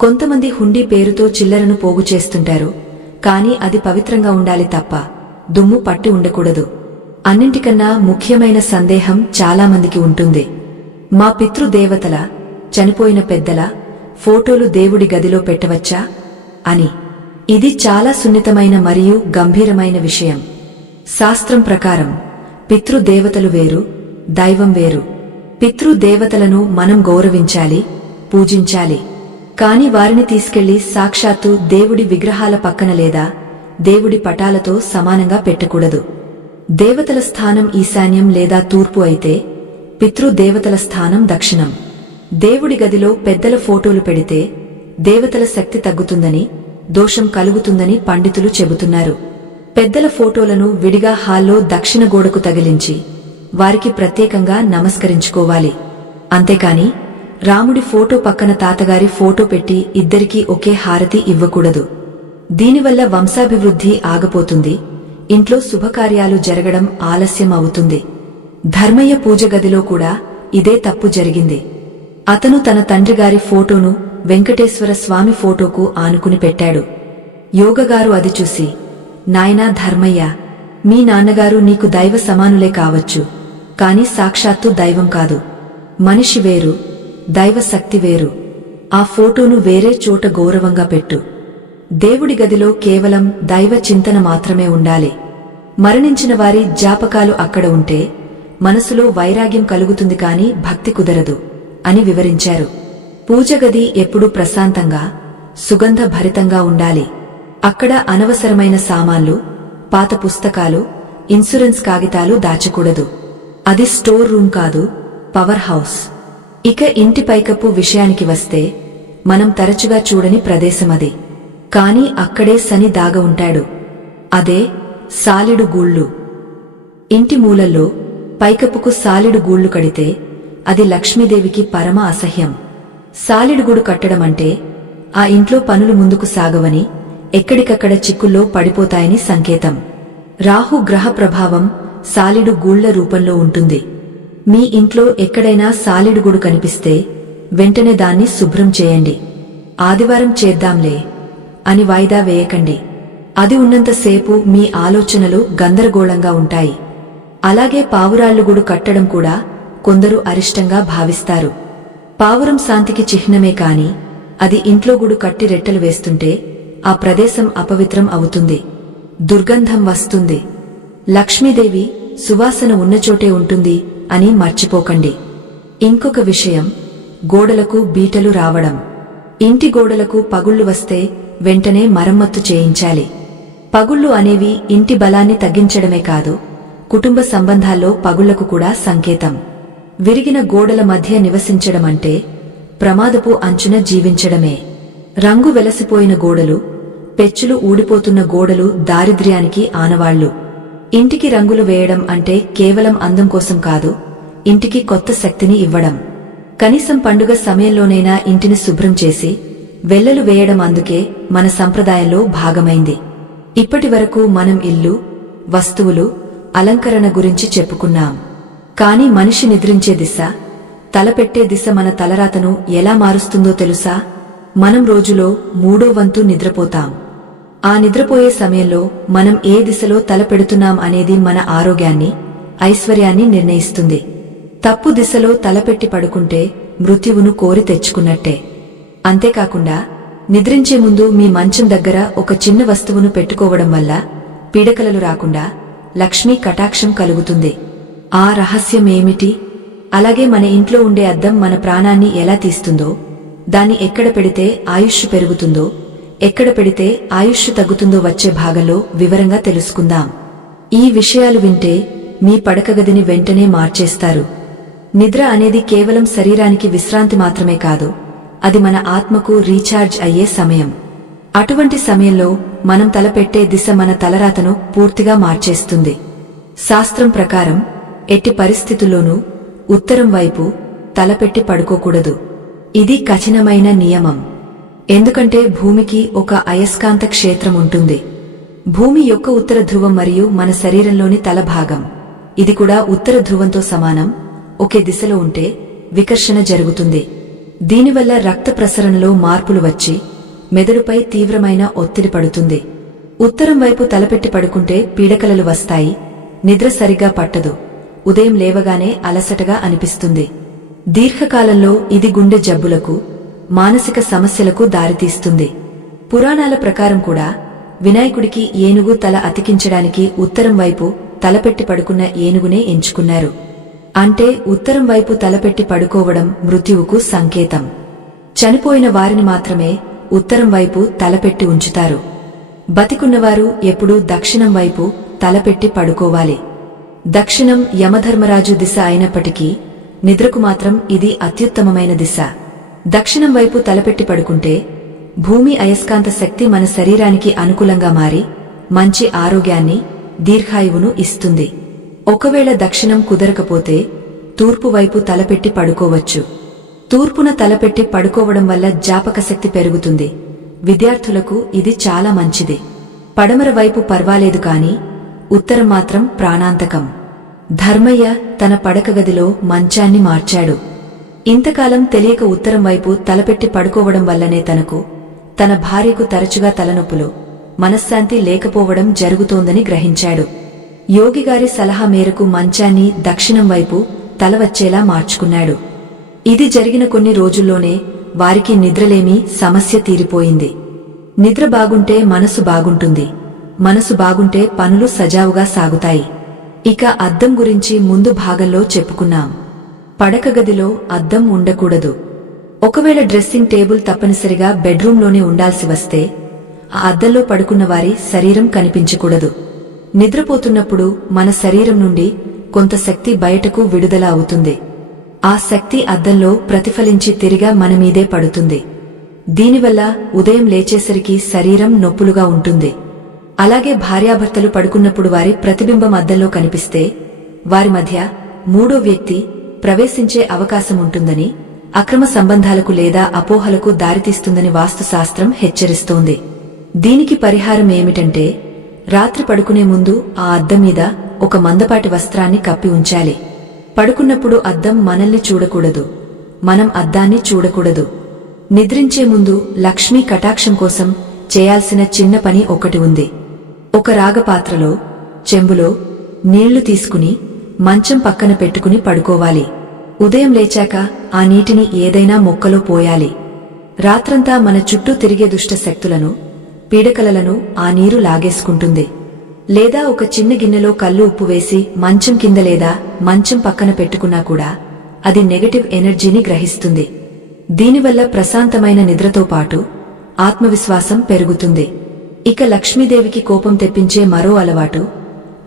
కొంతమంది హుండీ పేరుతో చిల్లరను పోగు చేస్తుంటారు. కాని అది పవిత్రంగా ఉండాలి తప్ప దుమ్ము పట్టి ఉండకూడదు. అన్నింటికన్నా ముఖ్యమైన సందేహం చాలామందికి ఉంటుంది, మా పితృదేవతల, చనిపోయిన పెద్దల ఫోటోలు దేవుడి గదిలో పెట్టవచ్చా అని. ఇది చాలా సున్నితమైన మరియు గంభీరమైన విషయం. శాస్త్రం ప్రకారం పితృదేవతలు వేరు, దైవం వేరు. పితృదేవతలను మనం గౌరవించాలి, పూజించాలి. కాని వారిని తీసుకెళ్లి సాక్షాత్తు దేవుడి విగ్రహాల పక్కన లేదా దేవుడి పటాలతో సమానంగా పెట్టకూడదు. దేవతల స్థానం ఈశాన్యం లేదా తూర్పు అయితే పితృదేవతల స్థానం దక్షిణం. దేవుడి గదిలో పెద్దల ఫోటోలు పెడితే దేవతల శక్తి తగ్గుతుందని, దోషం కలుగుతుందని పండితులు చెబుతున్నారు. పెద్దల ఫోటోలను విడిగా హాల్లో దక్షిణ గోడకు తగిలించి వారికి ప్రత్యేకంగా నమస్కరించుకోవాలి. అంతేకాని రాముడి ఫోటో పక్కన తాతగారి ఫోటో పెట్టి ఇద్దరికీ ఒకే హారతి ఇవ్వకూడదు. దీనివల్ల వంశాభివృద్ధి ఆగపోతుంది, ఇంట్లో శుభకార్యాలు జరగడం ఆలస్యం అవుతుంది. ధర్మయ్య పూజ గదిలో కూడా ఇదే తప్పు జరిగింది. అతను తన తండ్రిగారి ఫోటోను వెంకటేశ్వర స్వామి ఫోటోకు ఆనుకుని పెట్టాడు. యోగగారు అది చూసి, నాయనా ధర్మయ్య, మీ నాన్నగారు నీకు దైవ సమానులే కావచ్చు, కాని సాక్షాత్తు దైవం కాదు. మనిషి వేరు, దైవ శక్తి వేరు. ఆ ఫోటోను వేరే చోట గౌరవంగా పెట్టు. దేవుడి గదిలో కేవలం దైవ చింతన మాత్రమే ఉండాలి. మరణించిన వారి జ్ఞాపకాలు అక్కడ ఉంటే మనసులో వైరాగ్యం కలుగుతుంది కాని భక్తి కుదరదు అని వివరించారు. పూజగది ఎప్పుడూ ప్రశాంతంగా, సుగంధ భరితంగా ఉండాలి. అక్కడ అనవసరమైన సామాన్లు, పాత పుస్తకాలు, ఇన్సూరెన్స్ కాగితాలు దాచకూడదు. అది స్టోర్ రూమ్ కాదు, పవర్ హౌస్. ఇక ఇంటి పైకప్పు విషయానికి వస్తే మనం తరచుగా చూడని ప్రదేశమది. కాని అక్కడే శని దాగ ఉంటాడు. అదే సాలిడు గూళ్ళు. ఇంటి మూలల్లో పైకప్పుకు సాలిడు గూళ్ళు కడితే అది లక్ష్మీదేవికి పరమ అసహ్యం. సాలిడుగూడు కట్టడమంటే ఆ ఇంట్లో పనులు ముందుకు సాగవని, ఎక్కడికక్కడ చిక్కుల్లో పడిపోతాయని సంకేతం. రాహు గ్రహ ప్రభావం సాలిడు గూళ్ల రూపంలో ఉంటుంది. మీ ఇంట్లో ఎక్కడైనా సాలిడుగూడు కనిపిస్తే వెంటనే దాన్ని శుభ్రం చేయండి. ఆదివారం చేద్దాంలే అని వాయిదా వేయకండి. అది ఉన్నంతసేపు మీ ఆలోచనలు గందరగోళంగా ఉంటాయి. అలాగే పావురాళ్లుగూడు కట్టడం కూడా కొందరు అరిష్టంగా భావిస్తారు. పావురం శాంతికి చిహ్నమే కాని అది ఇంట్లో గూడు కట్టి రెట్టలు వేస్తుంటే ఆ ప్రదేశం అపవిత్రం అవుతుంది, దుర్గంధం వస్తుంది. లక్ష్మీదేవి సువాసన ఉన్నచోటే ఉంటుంది అని మర్చిపోకండి. ఇంకొక విషయం, గోడలకు బీటలు రావడం. ఇంటి గోడలకు పగుళ్లు వస్తే వెంటనే మరమ్మత్తు చేయించాలి. పగుళ్లు అనేవి ఇంటి బలాన్ని తగ్గించడమే కాదు, కుటుంబ సంబంధాల్లో పగుళ్లకు కూడా సంకేతం. విరిగిన గోడల మధ్య నివసించడమంటే ప్రమాదపు అంచున జీవించడమే. రంగు వెలసిపోయిన గోడలు, పెచ్చులు ఊడిపోతున్న గోడలు దారిద్ర్యానికి ఆనవాళ్లు. ఇంటికి రంగులు వేయడం అంటే కేవలం అందం కోసం కాదు, ఇంటికి కొత్త శక్తిని ఇవ్వడం. కనీసం పండుగ సమయంలోనైనా ఇంటిని శుభ్రం చేసి వెల్లలు వేయడం అందుకే మన సంప్రదాయంలో భాగమైంది. ఇప్పటివరకు మనం ఇల్లు, వస్తువులు, అలంకరణ గురించి చెప్పుకున్నాం. కాని మనిషి నిద్రించే దిశ, తలపెట్టే దిశ మన తలరాతను ఎలా మారుస్తుందో తెలుసా? మనం రోజులో 3వ వంతు నిద్రపోతాం. ఆ నిద్రపోయే సమయంలో మనం ఏ దిశలో తలపెడుతున్నాం అనేది మన ఆరోగ్యాన్ని, ఐశ్వర్యాన్ని నిర్ణయిస్తుంది. తప్పు దిశలో తలపెట్టి పడుకుంటే మృత్యువును కోరి తెచ్చుకున్నట్టే. అంతేకాకుండా నిద్రించే ముందు మీ మంచం దగ్గర ఒక చిన్న వస్తువును పెట్టుకోవడం వల్ల పీడకలలు రాకుండా లక్ష్మీ కటాక్షం కలుగుతుంది. ఆ రహస్యమేమిటి? అలాగే మన ఇంట్లో ఉండే అద్దం మన ప్రాణాన్ని ఎలా తీస్తుందో, దాన్ని ఎక్కడ పెడితే ఆయుష్ పెరుగుతుందో, ఎక్కడ పెడితే ఆయుష్ తగ్గుతుందో వచ్చే భాగంలో వివరంగా తెలుసుకుందాం. ఈ విషయాలు వింటే మీ పడకగదిని వెంటనే మార్చేస్తారు. నిద్ర అనేది కేవలం శరీరానికి విశ్రాంతి మాత్రమే కాదు, అది మన ఆత్మకు రీఛార్జ్ అయ్యే సమయం. అటువంటి సమయంలో మనం తలపెట్టే దిశ మన తలరాతను పూర్తిగా మార్చేస్తుంది. శాస్త్రం ప్రకారం ఎట్టి పరిస్థితుల్లోనూ ఉత్తరం వైపు తలపెట్టి పడుకోకూడదు. ఇది కఠినమైన నియమం. ఎందుకంటే భూమికి ఒక అయస్కాంత క్షేత్రం ఉంటుంది. భూమి యొక్క ఉత్తర ధ్రువం మరియు మన శరీరంలోని తల భాగం, ఇది కూడా ఉత్తర ధ్రువంతో సమానం. ఒకే దిశలో ఉంటే వికర్షణ జరుగుతుంది. దీనివల్ల రక్త ప్రసరణలో మార్పులు వచ్చి మెదడుపై తీవ్రమైన ఒత్తిడి పడుతుంది. ఉత్తరం వైపు తలపెట్టి పడుకుంటే పీడకలలు వస్తాయి, నిద్ర సరిగా పట్టదు, ఉదయం లేవగానే అలసటగా అనిపిస్తుంది. దీర్ఘకాలంలో ఇది గుండె జబ్బులకు, మానసిక సమస్యలకు దారితీస్తుంది. పురాణాల ప్రకారం కూడా వినాయకుడికి ఏనుగు తల అతికించడానికి ఉత్తరం వైపు తలపెట్టి పడుకున్న ఏనుగునే ఎంచుకున్నారు. అంటే ఉత్తరం వైపు తలపెట్టి పడుకోవడం మృత్యువుకు సంకేతం. చనిపోయిన వారిని మాత్రమే ఉత్తరం వైపు తలపెట్టి ఉంచుతారు. బతికున్నవారు ఎప్పుడూ దక్షిణం వైపు తలపెట్టి పడుకోవాలి. దక్షిణం యమధర్మరాజు దిశ అయినప్పటికీ నిద్రకు మాత్రం ఇది అత్యుత్తమమైన దిశ. దక్షిణం వైపు తలపెట్టి పడుకుంటే భూమి అయస్కాంత శక్తి మన శరీరానికి అనుకూలంగా మారి మంచి ఆరోగ్యాన్ని, దీర్ఘాయువును ఇస్తుంది. ఒకవేళ దక్షిణం కుదరకపోతే తూర్పు వైపు తలపెట్టి పడుకోవచ్చు. తూర్పున తలపెట్టి పడుకోవడం వల్ల జ్ఞాపకశక్తి పెరుగుతుంది. విద్యార్థులకు ఇది చాలా మంచిది. పడమర వైపు పర్వాలేదు కాని ఉత్తరం మాత్రం ప్రాణాంతకం. ధర్మయ్య తన పడకగదిలో మంచాన్ని మార్చాడు. ఇంతకాలం తెలియక ఉత్తరం వైపు తలపెట్టి పడుకోవడం వల్లనే తన భార్యకు తరచుగా తలనొప్పులు, మనశ్శాంతి లేకపోవడం జరుగుతోందని గ్రహించాడు. యోగిగారి సలహా మేరకు మంచాన్ని దక్షిణం వైపు తల వచ్చేలా మార్చుకున్నాడు. ఇది జరిగిన కొన్ని రోజుల్లోనే వారికి నిద్రలేమి సమస్య తీరిపోయింది. నిద్ర బాగుంటే మనసు బాగుంటుంది, మనసు బాగుంటే పనులు సజావుగా సాగుతాయి. ఇక అద్దం గురించి ముందు భాగంలో చెప్పుకున్నాం. పడక గదిలో అద్దం ఉండకూడదు. ఒకవేళ డ్రెస్సింగ్ టేబుల్ తప్పనిసరిగా బెడ్రూంలోనే ఉండాల్సి వస్తే ఆ అద్దంలో పడుకున్న వారి శరీరం కనిపించకూడదు. నిద్రపోతున్నప్పుడు మన శరీరం నుండి కొంత శక్తి బయటకు విడుదల అవుతుంది. ఆ శక్తి అద్దంలో ప్రతిఫలించి తిరిగా మనమీదే పడుతుంది. దీనివల్ల ఉదయం లేచేసరికి శరీరం నొప్పులుగా ఉంటుంది. అలాగే భార్యాభర్తలు పడుకున్నప్పుడు వారి ప్రతిబింబం అద్దంలో కనిపిస్తే వారి మధ్య మూడో వ్యక్తి ప్రవేశించే అవకాశం ఉంటుందని, అక్రమ సంబంధాలకు లేదా అపోహలకు దారితీస్తుందని వాస్తుశాస్త్రం హెచ్చరిస్తోంది. దీనికి పరిహారం ఏమిటంటే, రాత్రి పడుకునే ముందు ఆ అద్దం మీద ఒక మందపాటి వస్త్రాన్ని కప్పి ఉంచాలి. పడుకున్నప్పుడు అద్దం మనల్ని చూడకూడదు, మనం అద్దాన్ని చూడకూడదు. నిద్రించే ముందు లక్ష్మీ కటాక్షం కోసం చేయాల్సిన చిన్న పని ఒకటి ఉంది. ఒక రాగపాత్రలో, చెంబులో నీళ్లు తీసుకుని మంచం పక్కన పెట్టుకుని పడుకోవాలి. ఉదయం లేచాక ఆ నీటిని ఏదైనా మొక్కలో పోయాలి. రాత్రంతా మన చుట్టూ తిరిగే దుష్ట శక్తులను, పీడకలలను ఆ నీరు లాగేసుకుంటుంది. లేదా ఒక చిన్న గిన్నెలో కల్లు ఉప్పు వేసి మంచం కింద లేదా మంచం పక్కన పెట్టుకున్నా కూడా అది నెగటివ్ ఎనర్జీని గ్రహిస్తుంది. దీనివల్ల ప్రశాంతమైన నిద్రతో పాటు ఆత్మవిశ్వాసం పెరుగుతుంది. ఇక లక్ష్మీదేవికి కోపం తెప్పించే మరో అలవాటు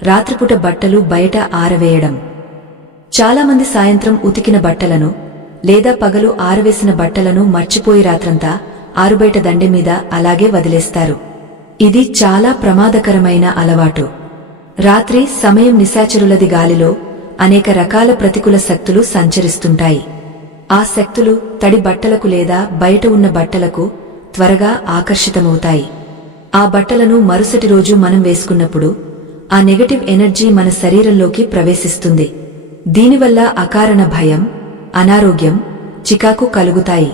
రాత్రిపూట బట్టలు బయట ఆరవేయడం. చాలామంది సాయంత్రం ఉతికిన బట్టలను లేదా పగలు ఆరవేసిన బట్టలను మర్చిపోయి రాత్రంతా ఆరుబయట దండె మీద అలాగే వదిలేస్తారు. ఇది చాలా ప్రమాదకరమైన అలవాటు. రాత్రి సమయం నిశాచరులది. గాలిలో అనేక రకాల ప్రతికూల శక్తులు సంచరిస్తుంటాయి. ఆ శక్తులు తడి బట్టలకు లేదా బయట ఉన్న బట్టలకు త్వరగా ఆకర్షితమవుతాయి. ఆ బట్టలను మరుసటి రోజు మనం వేసుకున్నప్పుడు ఆ నెగటివ్ ఎనర్జీ మన శరీరంలోకి ప్రవేశిస్తుంది. దీనివల్ల అకారణ భయం, అనారోగ్యం, చికాకు కలుగుతాయి.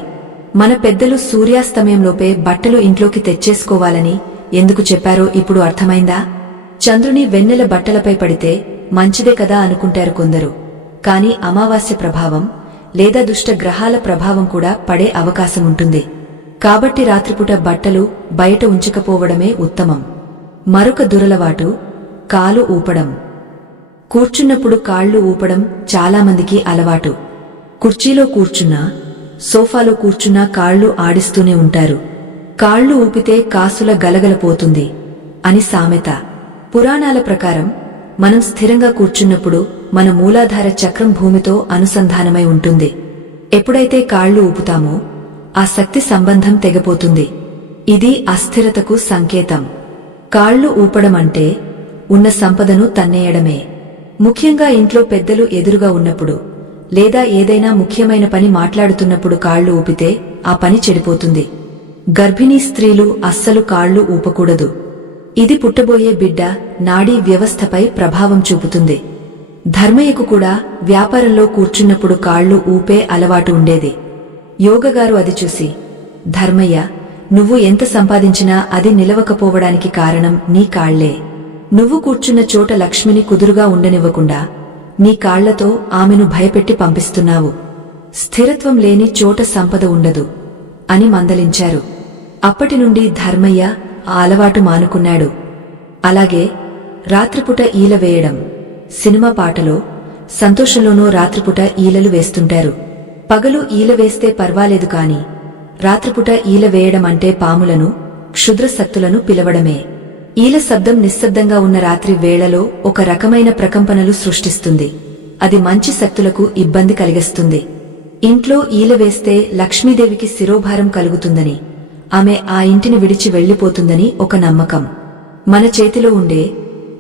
మన పెద్దలు సూర్యాస్తమయంలోపే బట్టలు ఇంట్లోకి తెచ్చేసుకోవాలని ఎందుకు చెప్పారో ఇప్పుడు అర్థమైందా? చంద్రుని వెన్నెల బట్టలపై పడితే మంచిదే కదా అనుకుంటారు కొందరు. కాని అమావాస్య ప్రభావం లేదా దుష్ట గ్రహాల ప్రభావం కూడా పడే అవకాశముంటుంది. కాబట్టి రాత్రిపూట బట్టలు బయట ఉంచకపోవడమే ఉత్తమం. మరొక దురలవాటు కాలు ఊపడం. కూర్చున్నప్పుడు కాళ్లు ఊపడం చాలామందికి అలవాటు. కుర్చీలో కూర్చున్నా, సోఫాలో కూర్చున్నా కాళ్లు ఆడిస్తూనే ఉంటారు. కాళ్లు ఊపితే కాసుల గలగలపోతుంది అని సామెత. పురాణాల ప్రకారం మనం స్థిరంగా కూర్చున్నప్పుడు మన మూలాధార చక్రం భూమితో అనుసంధానమై ఉంటుంది. ఎప్పుడైతే కాళ్లు ఊపుతామో ఆ శక్తి సంబంధం తెగపోతుంది. ఇది అస్థిరతకు సంకేతం. కాళ్లు ఊపడం అంటే ఉన్న సంపదను తన్నేయడమే. ముఖ్యంగా ఇంట్లో పెద్దలు ఎదురుగా ఉన్నప్పుడు లేదా ఏదైనా ముఖ్యమైన పని మాట్లాడుతున్నప్పుడు కాళ్లు ఊపితే ఆ పని చెడిపోతుంది. గర్భిణీ స్త్రీలు అస్సలు కాళ్లు ఊపకూడదు. ఇది పుట్టబోయే బిడ్డ నాడీ వ్యవస్థపై ప్రభావం చూపుతుంది. ధర్మయ్యకు కూడా వ్యాపారంలో కూర్చున్నప్పుడు కాళ్లు ఊపే అలవాటు ఉండేది. యోగగారు అది చూసి, ధర్మయ్య, నువ్వు ఎంత సంపాదించినా అది నిలవకపోవడానికి కారణం నీ కాళ్లే. నువ్వు కూర్చున్న చోట లక్ష్మిని కుదురుగా ఉండనివ్వకుండా నీ కాళ్లతో ఆమెను భయపెట్టి పంపిస్తున్నావు. స్థిరత్వం లేని చోట సంపద ఉండదు అని మందలించారు. అప్పటినుండి ధర్మయ్య ఆ అలవాటు మానుకున్నాడు. అలాగే రాత్రిపూట ఈల వేయడం. సినిమా పాటలో సంతోషంలోనూ రాత్రిపూట ఈలలు వేస్తుంటారు. పగలు ఈల వేస్తే పర్వాలేదు కాని రాత్రిపూట ఈల వేయడం అంటే పాములను, క్షుద్ర శక్తులను పిలవడమే. ఈల శబ్దం నిశ్శబ్దంగా ఉన్న రాత్రి వేళలో ఒక రకమైన ప్రకంపనలు సృష్టిస్తుంది. అది మంచి శక్తులకు ఇబ్బంది కలిగిస్తుంది. ఇంట్లో ఈల వేస్తే లక్ష్మీదేవికి శిరోభారం కలుగుతుందని, ఆమె ఆ ఇంటిని విడిచి వెళ్లిపోతుందని ఒక నమ్మకం. మన చేతిలో ఉండే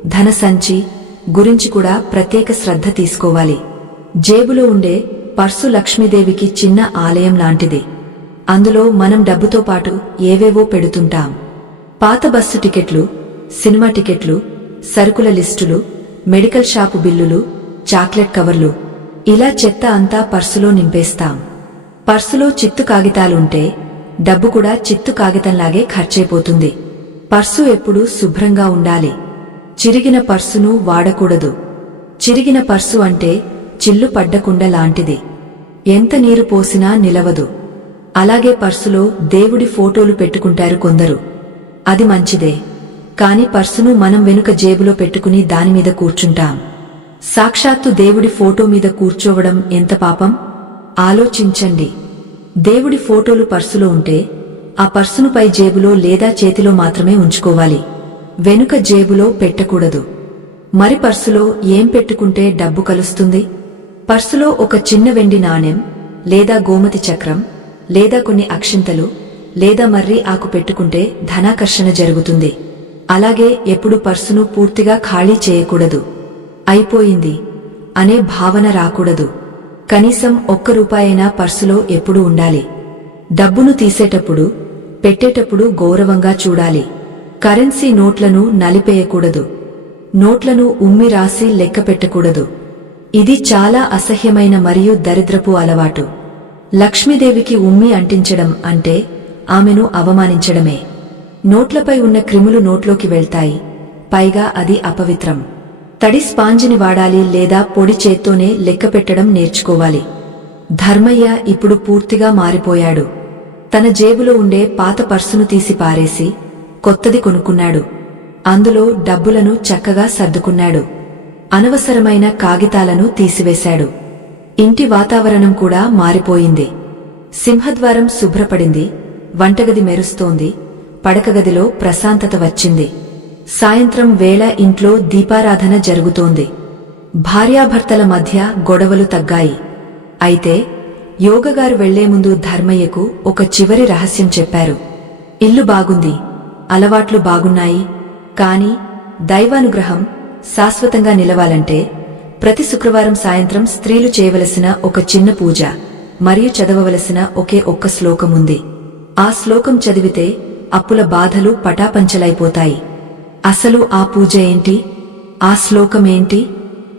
ధన సంచి గురించి కూడా ప్రత్యేక శ్రద్ధ తీసుకోవాలి. జేబులో ఉండే పర్సు లక్ష్మీదేవికి చిన్న ఆలయం లాంటిది. అందులో మనం డబ్బుతో పాటు ఏవేవో పెడుతుంటాం. పాత బస్సు టికెట్లు, సినిమా టికెట్లు, సరుకుల లిస్టులు, మెడికల్ షాపు బిల్లులు, చాక్లెట్ కవర్లు, ఇలా చెత్త అంతా పర్సులో నింపేస్తాం. పర్సులో చిత్తు కాగితాలుంటే డబ్బు కూడా చిత్తు కాగితంలాగే ఖర్చయిపోతుంది. పర్సు ఎప్పుడూ శుభ్రంగా ఉండాలి. చిరిగిన పర్సును వాడకూడదు. చిరిగిన పర్సు అంటే చిల్లు పడ్డకుండ లాంటిది. ఎంత నీరు పోసినా నిలవదు. అలాగే పర్సులో దేవుడి ఫోటోలు పెట్టుకుంటారు కొందరు. అది మంచిదే, కాని పర్సును మనం వెనుక జేబులో పెట్టుకుని దానిమీద కూర్చుంటాం. సాక్షాత్తు దేవుడి ఫోటో మీద కూర్చోవడం ఎంత పాపం? ఆలోచించండి. దేవుడి ఫోటోలు పర్సులో ఉంటే ఆ పర్సును పై జేబులో లేదా చేతిలో మాత్రమే ఉంచుకోవాలి. వెనుక జేబులో పెట్టకూడదు. మరి పర్సులో ఏం పెట్టుకుంటే డబ్బు కలుస్తుంది? పర్సులో ఒక చిన్న వెండి నాణెం లేదా గోమతి చక్రం లేదా కొన్ని అక్షింతలు లేదా మర్రి ఆకు పెట్టుకుంటే ధనాకర్షణ జరుగుతుంది. అలాగే ఎప్పుడు పర్సును పూర్తిగా ఖాళీ చేయకూడదు. అయిపోయింది అనే భావన రాకూడదు. కనీసం ₹1 పర్సులో ఎప్పుడూ ఉండాలి. డబ్బును తీసేటప్పుడు పెట్టేటప్పుడు గౌరవంగా చూడాలి. కరెన్సీ నోట్లను నలిపేయకూడదు. నోట్లను ఉమ్మి రాసి లెక్క పెట్టకూడదు. ఇది చాలా అసహ్యమైన మరియు దరిద్రపు అలవాటు. లక్ష్మీదేవికి ఉమ్మి అంటించడం అంటే ఆమెను అవమానించడమే. నోట్లపై ఉన్న క్రిములు నోట్లోకి వెళ్తాయి. పైగా అది అపవిత్రం. తడి స్పాంజిని వాడాలి లేదా పొడి చేత్తోనే లెక్కపెట్టడం నేర్చుకోవాలి. ధర్మయ్య ఇప్పుడు పూర్తిగా మారిపోయాడు. తన జేబులో ఉండే పాత పర్సును తీసి పారేసి కొత్తది కొనుక్కున్నాడు. అందులో డబ్బులను చక్కగా సర్దుకున్నాడు. అనవసరమైన కాగితాలను తీసివేశాడు. ఇంటి వాతావరణం కూడా మారిపోయింది. సింహద్వారం శుభ్రపడింది. వంటగది మెరుస్తోంది. పడకగదిలో ప్రశాంతత వచ్చింది. సాయంత్రం వేళ ఇంట్లో దీపారాధన జరుగుతోంది. భార్యాభర్తల మధ్య గొడవలు తగ్గాయి. అయితే యోగగారు వెళ్లే ముందు ధర్మయ్యకు ఒక చివరి రహస్యం చెప్పారు. ఇల్లు బాగుంది, అలవాట్లు బాగున్నాయి, కాని దైవానుగ్రహం శాశ్వతంగా నిలవాలంటే ప్రతి శుక్రవారం సాయంత్రం స్త్రీలు చేయవలసిన ఒక చిన్న పూజ మరియు చదవవలసిన ఒకే ఒక్క శ్లోకముంది. ఆ శ్లోకం చదివితే అప్పుల బాధలు పటాపంచలైపోతాయి. అసలు ఆ పూజ ఏంటి, ఆ శ్లోకమేంటి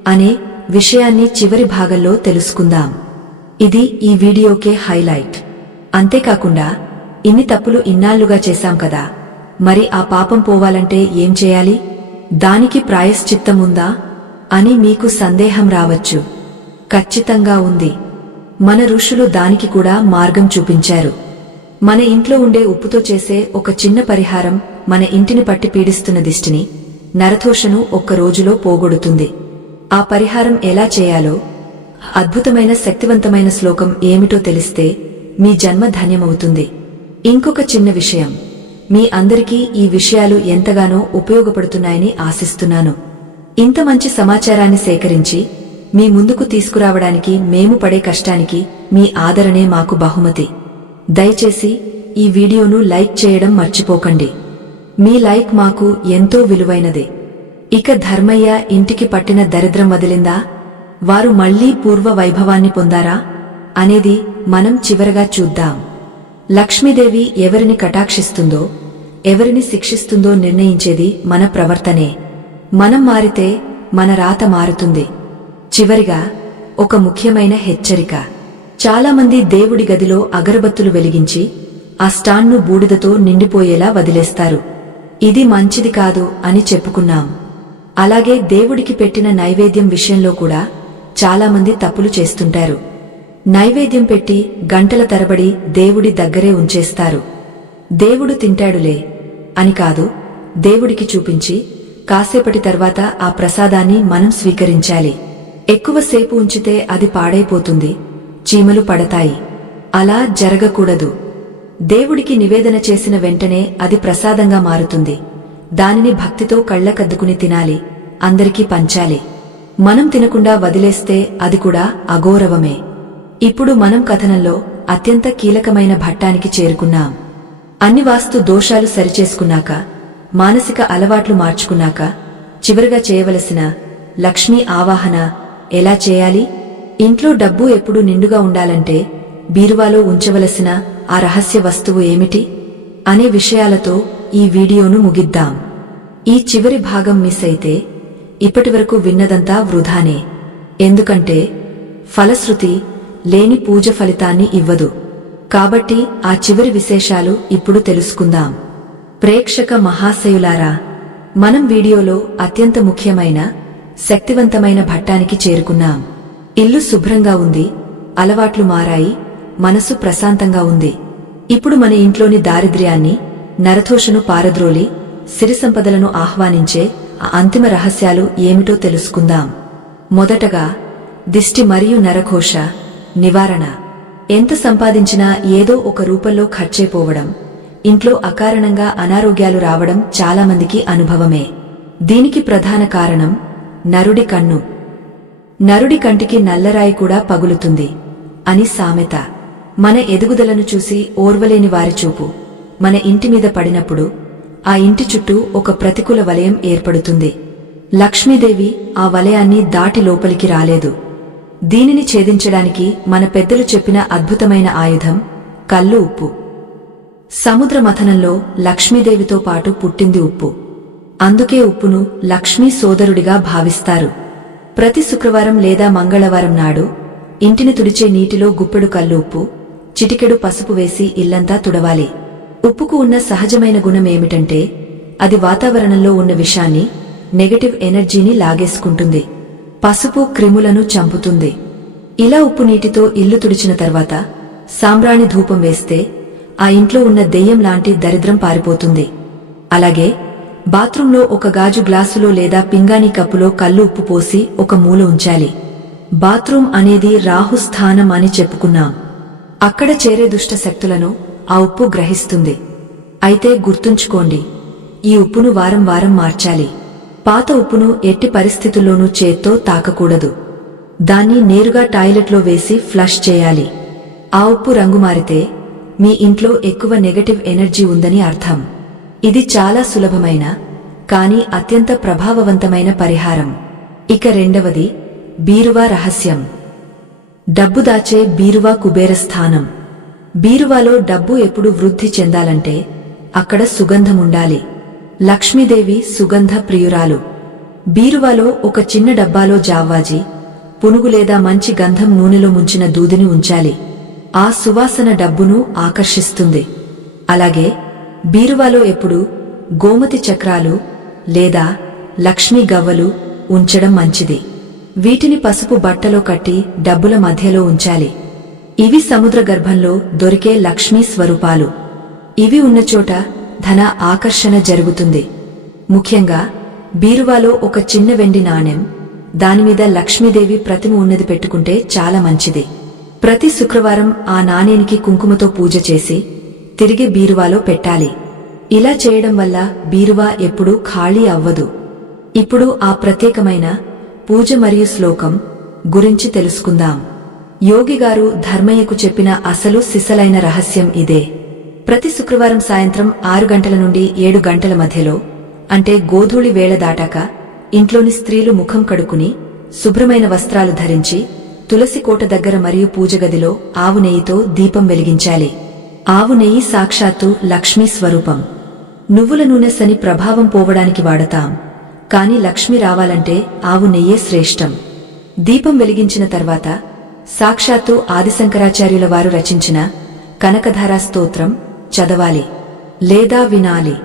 అనే విషయాన్ని చివరి భాగంలో తెలుసుకుందాం. ఇది ఈ వీడియోకే హైలైట్. అంతేకాకుండా ఇన్ని తప్పులు ఇన్నాళ్లుగా చేశాం కదా, మరి ఆ పాపం పోవాలంటే ఏం చేయాలి? దానికి ప్రాయశ్చిత్తముందా అని మీకు సందేహం రావచ్చు. ఖచ్చితంగా ఉంది. మన ఋషులు దానికి కూడా మార్గం చూపించారు. మన ఇంట్లో ఉండే ఉప్పుతో చేసే ఒక చిన్న పరిహారం మన ఇంటిని పట్టి పీడిస్తున్న దిష్టిని, నరదోషను ఒక్క రోజులో పోగొడుతుంది. ఆ పరిహారం ఎలా చేయాలో, అద్భుతమైన శక్తివంతమైన శ్లోకం ఏమిటో తెలిస్తే మీ జన్మ ధన్యమవుతుంది. ఇంకొక చిన్న విషయం, మీ అందరికీ ఈ విషయాలు ఎంతగానో ఉపయోగపడుతున్నాయని ఆశిస్తున్నాను. ఇంత మంచి సమాచారాన్ని సేకరించి మీ ముందుకు తీసుకురావడానికి మేము పడే కష్టానికి మీ ఆదరణే మాకు బహుమతి. దయచేసి ఈ వీడియోను లైక్ చేయడం మర్చిపోకండి. మీ లైక్ మాకు ఎంతో విలువైనది. ఇక ధర్మయ్య ఇంటికి పట్టిన దరిద్రం వదిలిందా? వారు మళ్లీ పూర్వ వైభవాన్ని పొందారా అనేది మనం చివరగా చూద్దాం. లక్ష్మీదేవి ఎవరిని కటాక్షిస్తుందో, ఎవరిని శిక్షిస్తుందో నిర్ణయించేది మన ప్రవర్తనే. మనం మారితే మన రాత మారుతుంది. చివరిగా ఒక ముఖ్యమైన హెచ్చరిక. చాలామంది దేవుడి గదిలో అగరబత్తులు వెలిగించి ఆ స్టాండ్ను బూడిదతో నిండిపోయేలా వదిలేస్తారు. ఇది మంచిది కాదు అని చెప్పుకున్నాం. అలాగే దేవుడికి పెట్టిన నైవేద్యం విషయంలో కూడా చాలామంది తప్పులు చేస్తుంటారు. నైవేద్యం పెట్టి గంటల తరబడి దేవుడి దగ్గరే ఉంచేస్తారు. దేవుడు తింటాడులే అని కాదు, దేవుడికి చూపించి కాసేపటి తర్వాత ఆ ప్రసాదాన్ని మనం స్వీకరించాలి. ఎక్కువసేపు ఉంచితే అది పాడైపోతుంది, చీమలు పడతాయి. అలా జరగకూడదు. దేవుడికి నివేదన చేసిన వెంటనే అది ప్రసాదంగా మారుతుంది. దానిని భక్తితో కళ్ళకద్దుకుని తినాలి, అందరికీ పంచాలి. మనం తినకుండా వదిలేస్తే అది కూడా అగౌరవమే. ఇప్పుడు మనం కథనంలో అత్యంత కీలకమైన ఘట్టానికి చేరుకున్నాం. అన్ని వాస్తు దోషాలు సరిచేసుకున్నాక, మానసిక అలవాట్లు మార్చుకున్నాక, చివరిగా చేయవలసిన లక్ష్మీ ఆవాహన ఎలా చేయాలి? ఇంట్లో డబ్బు ఎప్పుడు నిండుగా ఉండాలంటే బీరువాలో ఉంచవలసిన ఆ రహస్య వస్తువు ఏమిటి అనే విషయాలతో ఈ వీడియోను ముగిద్దాం. ఈ చివరి భాగం మిస్ అయితే ఇప్పటివరకు విన్నదంతా వృధానే. ఎందుకంటే ఫలశ్రుతి లేని పూజ ఫలితాన్ని ఇవ్వదు. కాబట్టి ఆ చివరి విశేషాలు ఇప్పుడు తెలుసుకుందాం. ప్రేక్షక మహాశయులారా, మనం వీడియోలో అత్యంత ముఖ్యమైన శక్తివంతమైన ఘట్టానికి చేరుకున్నాం. ఇల్లు శుభ్రంగా ఉంది, అలవాట్లు మారాయి, మనసు ప్రశాంతంగా ఉంది. ఇప్పుడు మన ఇంట్లోని దారిద్ర్యాన్ని, నరఘోషను పారద్రోలి సిరి సంపదలను ఆహ్వానించే ఆ అంతిమ రహస్యాలు ఏమిటో తెలుసుకుందాం. మొదటగా దిష్టి మరియు నరఘోష నివారణ. ఎంత సంపాదించినా ఏదో ఒక రూపంలో ఖర్చైపోవడం, ఇంట్లో అకారణంగా అనారోగ్యాలు రావడం చాలామందికి అనుభవమే. దీనికి ప్రధాన కారణం నరుడి కన్ను. నరుడి కంటికి నల్లరాయి కూడా పగులుతుంది అని సామెత. మన ఎదుగుదలను చూసి ఓర్వలేని వారి చూపు మన ఇంటి మీద పడినప్పుడు ఆ ఇంటి చుట్టూ ఒక ప్రతికూల వలయం ఏర్పడుతుంది. లక్ష్మీదేవి ఆ వలయాన్ని దాటి లోపలికి రాలేదు. దీనిని ఛేదించడానికి మన పెద్దలు చెప్పిన అద్భుతమైన ఆయుధం కల్లు ఉప్పు. సముద్ర మథనంలో లక్ష్మీదేవితో పాటు పుట్టింది ఉప్పు. అందుకే ఉప్పును లక్ష్మీ సోదరుడిగా భావిస్తారు. ప్రతి శుక్రవారం లేదా మంగళవారం నాడు ఇంటిని తుడిచే నీటిలో గుప్పెడు కల్లు ఉప్పు, చిటికెడు పసుపు వేసి ఇల్లంతా తుడవాలి. ఉప్పుకు ఉన్న సహజమైన గుణమేమిటంటే అది వాతావరణంలో ఉన్న విషాన్ని, నెగటివ్ ఎనర్జీని లాగేసుకుంటుంది. పసుపు క్రిములను చంపుతుంది. ఇలా ఉప్పు నీటితో ఇల్లు తుడిచిన తర్వాత సాంబ్రాణి ధూపం వేస్తే ఆ ఇంట్లో ఉన్న దెయ్యం లాంటి దరిద్రం పారిపోతుంది. అలాగే బాత్రూంలో ఒక గాజు గ్లాసులో లేదా పింగాణీ కప్పులో కల్లు ఉప్పు పోసి ఒక మూల ఉంచాలి. బాత్రూం అనేది రాహు స్థానం అని చెప్పుకున్నాం. అక్కడ చేరే దుష్ట శక్తులను ఆ ఉప్పు గ్రహిస్తుంది. అయితే గుర్తుంచుకోండి, ఈ ఉప్పును వారం వారం మార్చాలి. పాత ఉప్పును ఎట్టి పరిస్థితుల్లోనూ చేత్తో తాకకూడదు. దాన్ని నేరుగా టాయిలెట్లో వేసి ఫ్లష్ చేయాలి. ఆ ఉప్పు రంగు మారితే మీ ఇంట్లో ఎక్కువ నెగటివ్ ఎనర్జీ ఉందని అర్థం. ఇది చాలా సులభమైన కానీ అత్యంత ప్రభావవంతమైన పరిహారం. ఇక రెండవది బీరువా రహస్యం. డబ్బు దాచే బీరువా కుబేర స్థానం. బీరువాలో డబ్బు ఎప్పుడు వృద్ధి చెందాలంటే అక్కడ సుగంధముండాలి. లక్ష్మీదేవి సుగంధ ప్రియురాలు. బీరువాలో ఒక చిన్న డబ్బాలో జావ్వాజీ, పునుగు లేదా మంచి గంధం నూనెలో ముంచిన దూదిని ఉంచాలి. ఆ సువాసన డబ్బును ఆకర్షిస్తుంది. అలాగే బీరువాలో ఎప్పుడూ గోమతి చక్రాలు లేదా లక్ష్మీ గవ్వలు ఉంచడం మంచిది. వీటిని పసుపు బట్టలో కట్టి డబ్బుల మధ్యలో ఉంచాలి. ఇవి సముద్ర గర్భంలో దొరికే లక్ష్మీ స్వరూపాలు. ఇవి ఉన్నచోట ధన ఆకర్షణ జరుగుతుంది. ముఖ్యంగా బీరువాలో ఒక చిన్న వెండి నాణెం, దానిమీద లక్ష్మీదేవి ప్రతిమ ఉన్నది పెట్టుకుంటే చాలా మంచిది. ప్రతి శుక్రవారం ఆ నాణేనికి కుంకుమతో పూజ చేసి తిరిగి బీరువాలో పెట్టాలి. ఇలా చేయడం వల్ల బీరువా ఎప్పుడూ ఖాళీ అవ్వదు. ఇప్పుడు ఆ ప్రత్యేకమైన పూజ మరియు శ్లోకం గురించి తెలుసుకుందాం. యోగిగారు ధర్మయ్యకు చెప్పిన అసలు సిసలైన రహస్యం ఇదే. ప్రతి శుక్రవారం సాయంత్రం 6 గంటల నుండి 7 గంటల మధ్యలో, అంటే గోధూళి వేళ దాటాక ఇంట్లోని స్త్రీలు ముఖం కడుక్కుని శుభ్రమైన వస్త్రాలు ధరించి తులసి కోట దగ్గర మరియు పూజగదిలో ఆవు నెయ్యితో దీపం వెలిగించాలి. ఆవు నెయ్యి సాక్షాత్తు లక్ష్మీ స్వరూపం. నువ్వుల నూనె శని ప్రభావం పోవడానికి వాడతాం, కాని లక్ష్మి రావాలంటే ఆవు నెయ్యే శ్రేష్టం. దీపం వెలిగించిన తర్వాత సాక్షాత్తు ఆదిశంకరాచార్యుల వారు రచించిన కనకధారా స్తోత్రం చదవాలి లేదా వినాలి.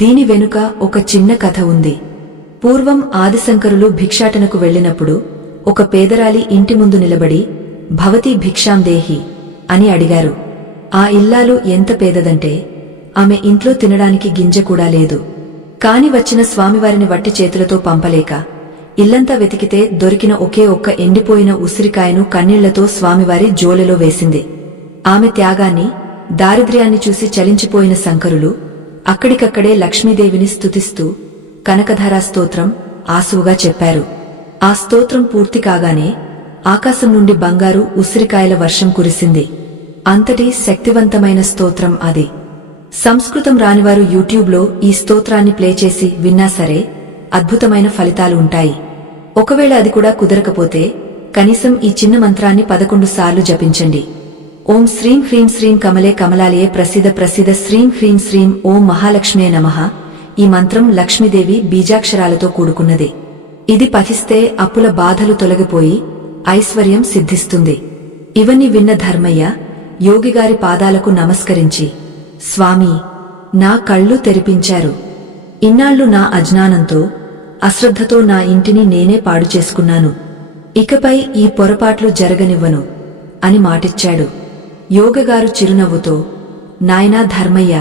దీని వెనుక ఒక చిన్న కథ ఉంది. పూర్వం ఆదిశంకరులు భిక్షాటనకు వెళ్లినప్పుడు ఒక పేదరాలి ఇంటి ముందు నిలబడి భవతి భిక్షాం దేహి అని అడిగారు. ఆ ఇల్లాలు ఎంత పేదదంటే ఆమె ఇంట్లో తినడానికి గింజ కూడా లేదు. కాని వచ్చిన స్వామివారిని వట్టి చేతులతో పంపలేక ఇల్లంతా వెతికితే దొరికిన ఒకే ఒక్క ఎండిపోయిన ఉసిరికాయను కన్నీళ్లతో స్వామివారి జోలెలో వేసింది. ఆమె త్యాగాన్ని, దారిద్ర్యాన్ని చూసి చలించిపోయిన శంకరులు అక్కడికక్కడే లక్ష్మీదేవిని స్తుతిస్తూ కనకధారా స్తోత్రం ఆసువుగా చెప్పారు. ఆ స్తోత్రం పూర్తి కాగానే ఆకాశం నుండి బంగారు ఉసిరికాయల వర్షం కురిసింది. అంతటి శక్తివంతమైన స్తోత్రం అది. సంస్కృతం రానివారు యూట్యూబ్లో ఈ స్తోత్రాన్ని ప్లే చేసి విన్నా సరే అద్భుతమైన ఫలితాలు ఉంటాయి. ఒకవేళ అది కూడా కుదరకపోతే కనీసం ఈ చిన్న మంత్రాన్ని 11 సార్లు జపించండి. ఓం శ్రీం హ్రీం శ్రీం కమలే కమలాలయే ప్రసిద్ధ ప్రసిద్ధ శ్రీం హ్రీం శ్రీం ఓం మహాలక్ష్మే నమః. ఈ మంత్రం లక్ష్మీదేవి బీజాక్షరాలతో కూడుకున్నది. ఇది పఠిస్తే అప్పుల బాధలు తొలగిపోయి ఐశ్వర్యం సిద్ధిస్తుంది. ఇవన్నీ విన్న ధర్మయ్య యోగిగారి పాదాలకు నమస్కరించి, స్వామీ, నా కళ్ళు తెరిపించారు. ఇన్నాళ్లు నా అజ్ఞానంతో, అశ్రద్ధతో నా ఇంటిని నేనే పాడు చేసుకున్నాను. ఇకపై ఈ పొరపాట్లు జరగనివ్వను అని మాటిచ్చాడు. యోగగారు చిరునవ్వుతో, నాయనా ధర్మయ్య,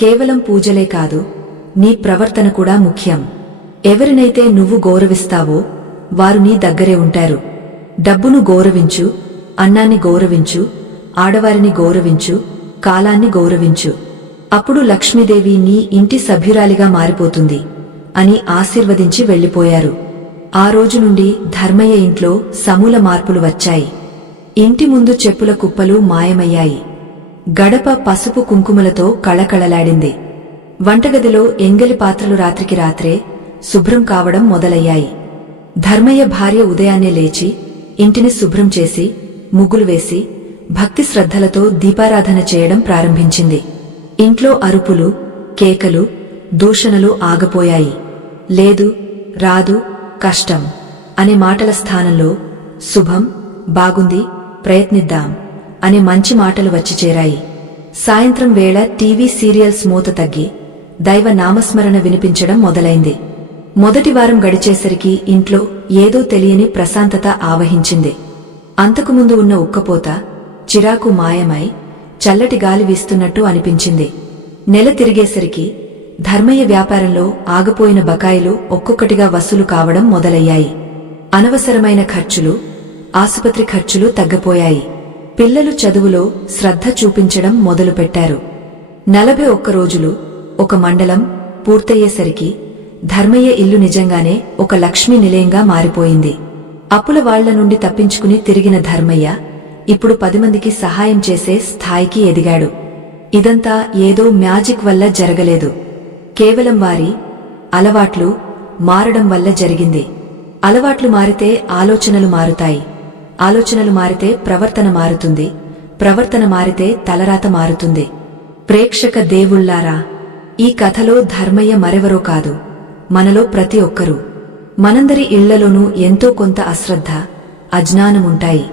కేవలం పూజలే కాదు, నీ ప్రవర్తన కూడా ముఖ్యం. ఎవరినైతే నువ్వు గౌరవిస్తావో వారు నీ దగ్గరే ఉంటారు. డబ్బును గౌరవించు, అన్నాన్ని గౌరవించు, ఆడవారిని గౌరవించు, కాలాన్ని గౌరవించు. అప్పుడు లక్ష్మీదేవి నీ ఇంటి సభ్యురాలిగా మారిపోతుంది అని ఆశీర్వదించి వెళ్లిపోయారు. ఆ రోజు నుండి ధర్మయ్య ఇంట్లో సమూల మార్పులు వచ్చాయి. ఇంటి ముందు చెప్పుల కుప్పలు మాయమయ్యాయి. గడప పసుపు కుంకుమలతో కళకళలాడింది. వంటగదిలో ఎంగలి పాత్రలు రాత్రికి రాత్రే శుభ్రం కావడం మొదలయ్యాయి. ధర్మయ్య భార్య ఉదయాన్నే లేచి ఇంటిని శుభ్రం చేసి, ముగ్గులు వేసి, భక్తి శ్రద్ధలతో దీపారాధన చేయడం ప్రారంభించింది. ఇంట్లో అరుపులు, కేకలు, దూషణలు ఆగపోయాయి. లేదు, రాదు, కష్టం అనే మాటల స్థానంలో శుభం, బాగుంది, ప్రయత్నిద్దాం అనే మంచి మాటలు వచ్చి చేరాయి. సాయంత్రం వేళ టీవీ సీరియల్స్ మోత తగ్గి దైవ నామస్మరణ వినిపించడం మొదలైంది. మొదటి వారం గడిచేసరికి ఇంట్లో ఏదో తెలియని ప్రశాంతత ఆవహించింది. అంతకుముందు ఉన్న ఉక్కపోత, చిరాకు మాయమై చల్లటి గాలి వీస్తున్నట్టు అనిపించింది. నెల తిరిగేసరికి ధర్మయ్య వ్యాపారంలో ఆగిపోయిన బకాయిలు ఒక్కొక్కటిగా వసూలు కావడం మొదలయ్యాయి. అనవసరమైన ఖర్చులు, ఆసుపత్రి ఖర్చులు తగ్గపోయాయి. పిల్లలు చదువులో శ్రద్ధ చూపించడం మొదలుపెట్టారు. 41 రోజులు, ఒక మండలం పూర్తయ్యేసరికి ధర్మయ్య ఇల్లు నిజంగానే ఒక లక్ష్మీ నిలయంగా మారిపోయింది. అప్పుల వాళ్ల నుండి తప్పించుకుని తిరిగిన ధర్మయ్య ఇప్పుడు 10 మందికి సహాయం చేసే స్థాయికి ఎదిగాడు. ఇదంతా ఏదో మ్యాజిక్ వల్ల జరగలేదు. కేవలం వారి అలవాట్లు మారడం వల్ల జరిగింది. అలవాట్లు మారితే ఆలోచనలు మారుతాయి. ఆలోచనలు మారితే ప్రవర్తన మారుతుంది. ప్రవర్తన మారితే తలరాత మారుతుంది. ప్రేక్షక దేవుళ్లారా, ఈ కథలో ధర్మయ్య మరెవరో కాదు, మనలో ప్రతి ఒక్కరూ. మనందరి ఇళ్లలోనూ ఎంతో కొంత అశ్రద్ధ, అజ్ఞానముంటాయి.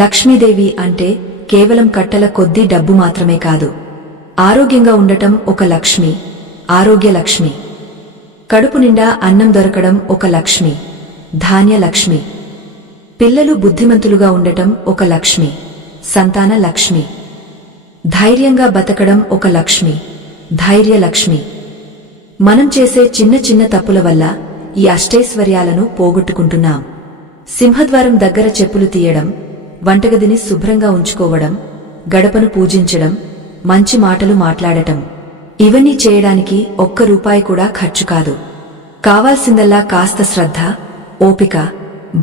లక్ష్మీదేవి అంటే కేవలం కట్టల కొద్దీ డబ్బు మాత్రమే కాదు. ఆరోగ్యంగా ఉండటం ఒక లక్ష్మి, ఆరోగ్య లక్ష్మి. కడుపు నిండా అన్నం దొరకడం ఒక లక్ష్మి, ధాన్య లక్ష్మి. పిల్లలు బుద్ధిమంతులుగా ఉండటం ఒక లక్ష్మి, సంతాన లక్ష్మి. ధైర్యంగా బతకడం ఒక లక్ష్మి, ధైర్య లక్ష్మి. మనం చేసే చిన్న చిన్న తప్పుల వల్ల ఈ అష్టైశ్వర్యాలను పోగొట్టుకుంటున్నాం. సింహద్వారం దగ్గర చెప్పులు తీయడం, వంటగదిని శుభ్రంగా ఉంచుకోవడం, గడపను పూజించడం, మంచి మాటలు మాట్లాడటం, ఇవన్నీ చేయడానికి ₹1 కూడా ఖర్చు కాదు. కావాల్సిందల్లా కాస్త శ్రద్ధ, ఓపిక,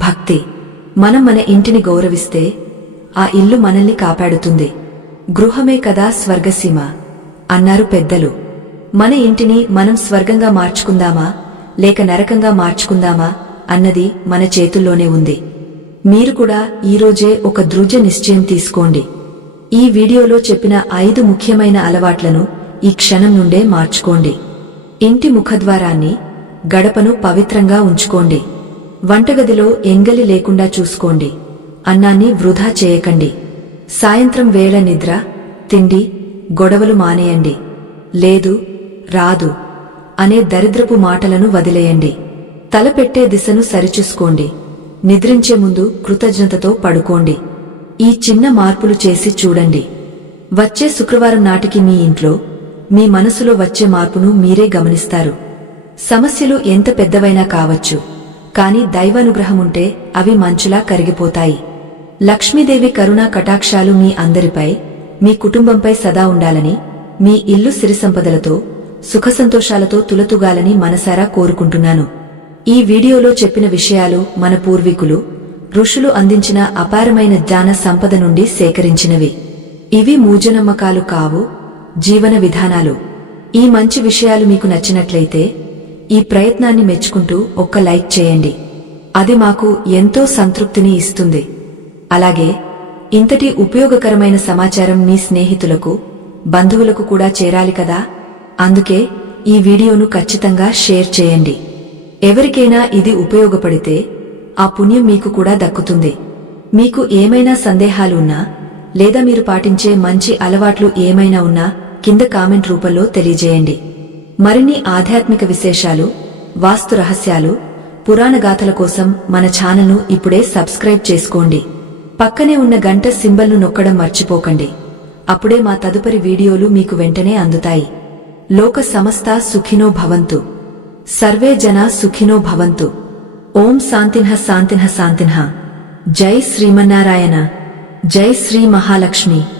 భక్తి. మనం మన ఇంటిని గౌరవిస్తే ఆ ఇల్లు మనల్ని కాపాడుతుంది. గృహమే కదా స్వర్గసీమ అన్నారు పెద్దలు. మన ఇంటిని మనం స్వర్గంగా మార్చుకుందామా లేక నరకంగా మార్చుకుందామా అన్నది మన చేతుల్లోనే ఉంది. మీరు కూడా ఈరోజే ఒక దృఢ నిశ్చయం తీసుకోండి. ఈ వీడియోలో చెప్పిన 5 ముఖ్యమైన అలవాట్లను ఈ క్షణం నుండే మార్చుకోండి. ఇంటి ముఖద్వారాన్ని, గడపను పవిత్రంగా ఉంచుకోండి. వంటగదిలో ఎంగలి లేకుండా చూసుకోండి. అన్నాన్ని వృధా చేయకండి. సాయంత్రం వేళ నిద్ర, తిండి, గొడవలు మానేయండి. లేదు, రాదు అనే దరిద్రపు మాటలను వదిలేయండి. తలపెట్టే దిశను సరిచూసుకోండి. నిద్రించే ముందు కృతజ్ఞతతో పడుకోండి. ఈ చిన్న మార్పులు చేసి చూడండి. వచ్చే శుక్రవారం నాటికి మీ ఇంట్లో, మీ మనసులో వచ్చే మార్పును మీరే గమనిస్తారు. సమస్యలు ఎంత పెద్దవైనా కావచ్చు, కాని దైవానుగ్రహముంటే అవి మంచులా కరిగిపోతాయి. లక్ష్మీదేవి కరుణా కటాక్షాలు మీ అందరిపై, మీ కుటుంబంపై సదా ఉండాలని, మీ ఇల్లు సిరిసంపదలతో, సుఖసంతోషాలతో తులతుగాలని మనసారా కోరుకుంటున్నాను. ఈ వీడియోలో చెప్పిన విషయాలు మన పూర్వీకులు, ఋషులు అందించిన అపారమైన జ్ఞాన సంపద నుండి సేకరించినవి. ఇవి మూఢనమ్మకాలు కావు, జీవన విధానాలు. ఈ మంచి విషయాలు మీకు నచ్చినట్లయితే ఈ ప్రయత్నాన్ని మెచ్చుకుంటూ ఒక్క లైక్ చేయండి. అది మాకు ఎంతో సంతృప్తిని ఇస్తుంది. అలాగే ఇంతటి ఉపయోగకరమైన సమాచారం మీ స్నేహితులకు, బంధువులకు కూడా చేరాలి కదా. అందుకే ఈ వీడియోను ఖచ్చితంగా షేర్ చేయండి. ఎవరికైనా ఇది ఉపయోగపడితే ఆ పుణ్యం మీకు కూడా దక్కుతుంది. మీకు ఏమైనా సందేహాలు ఉన్నా లేదా మీరు పాటించే మంచి అలవాట్లు ఏమైనా ఉన్నా కింద కామెంట్ రూపంలో తెలియజేయండి. మరిన్ని ఆధ్యాత్మిక విశేషాలు, వాస్తు రహస్యాలు, పురాణ గాథల కోసం మన ఛానల్ను ఇప్పుడే సబ్స్క్రైబ్ చేసుకోండి. పక్కనే ఉన్న గంట సింబల్ను నొక్కడం మర్చిపోకండి. అప్పుడే మా తదుపరి వీడియోలు మీకు వెంటనే అందుతాయి. లోక సమస్తా సుఖినో భవంతు. సర్వే జనా సుఖినో భవంతు. ఓం శాంతిన్హ శాంతిన్హ శాంతిన్హ. జై శ్రీమన్నారాయణ. జై శ్రీ మహాలక్ష్మి.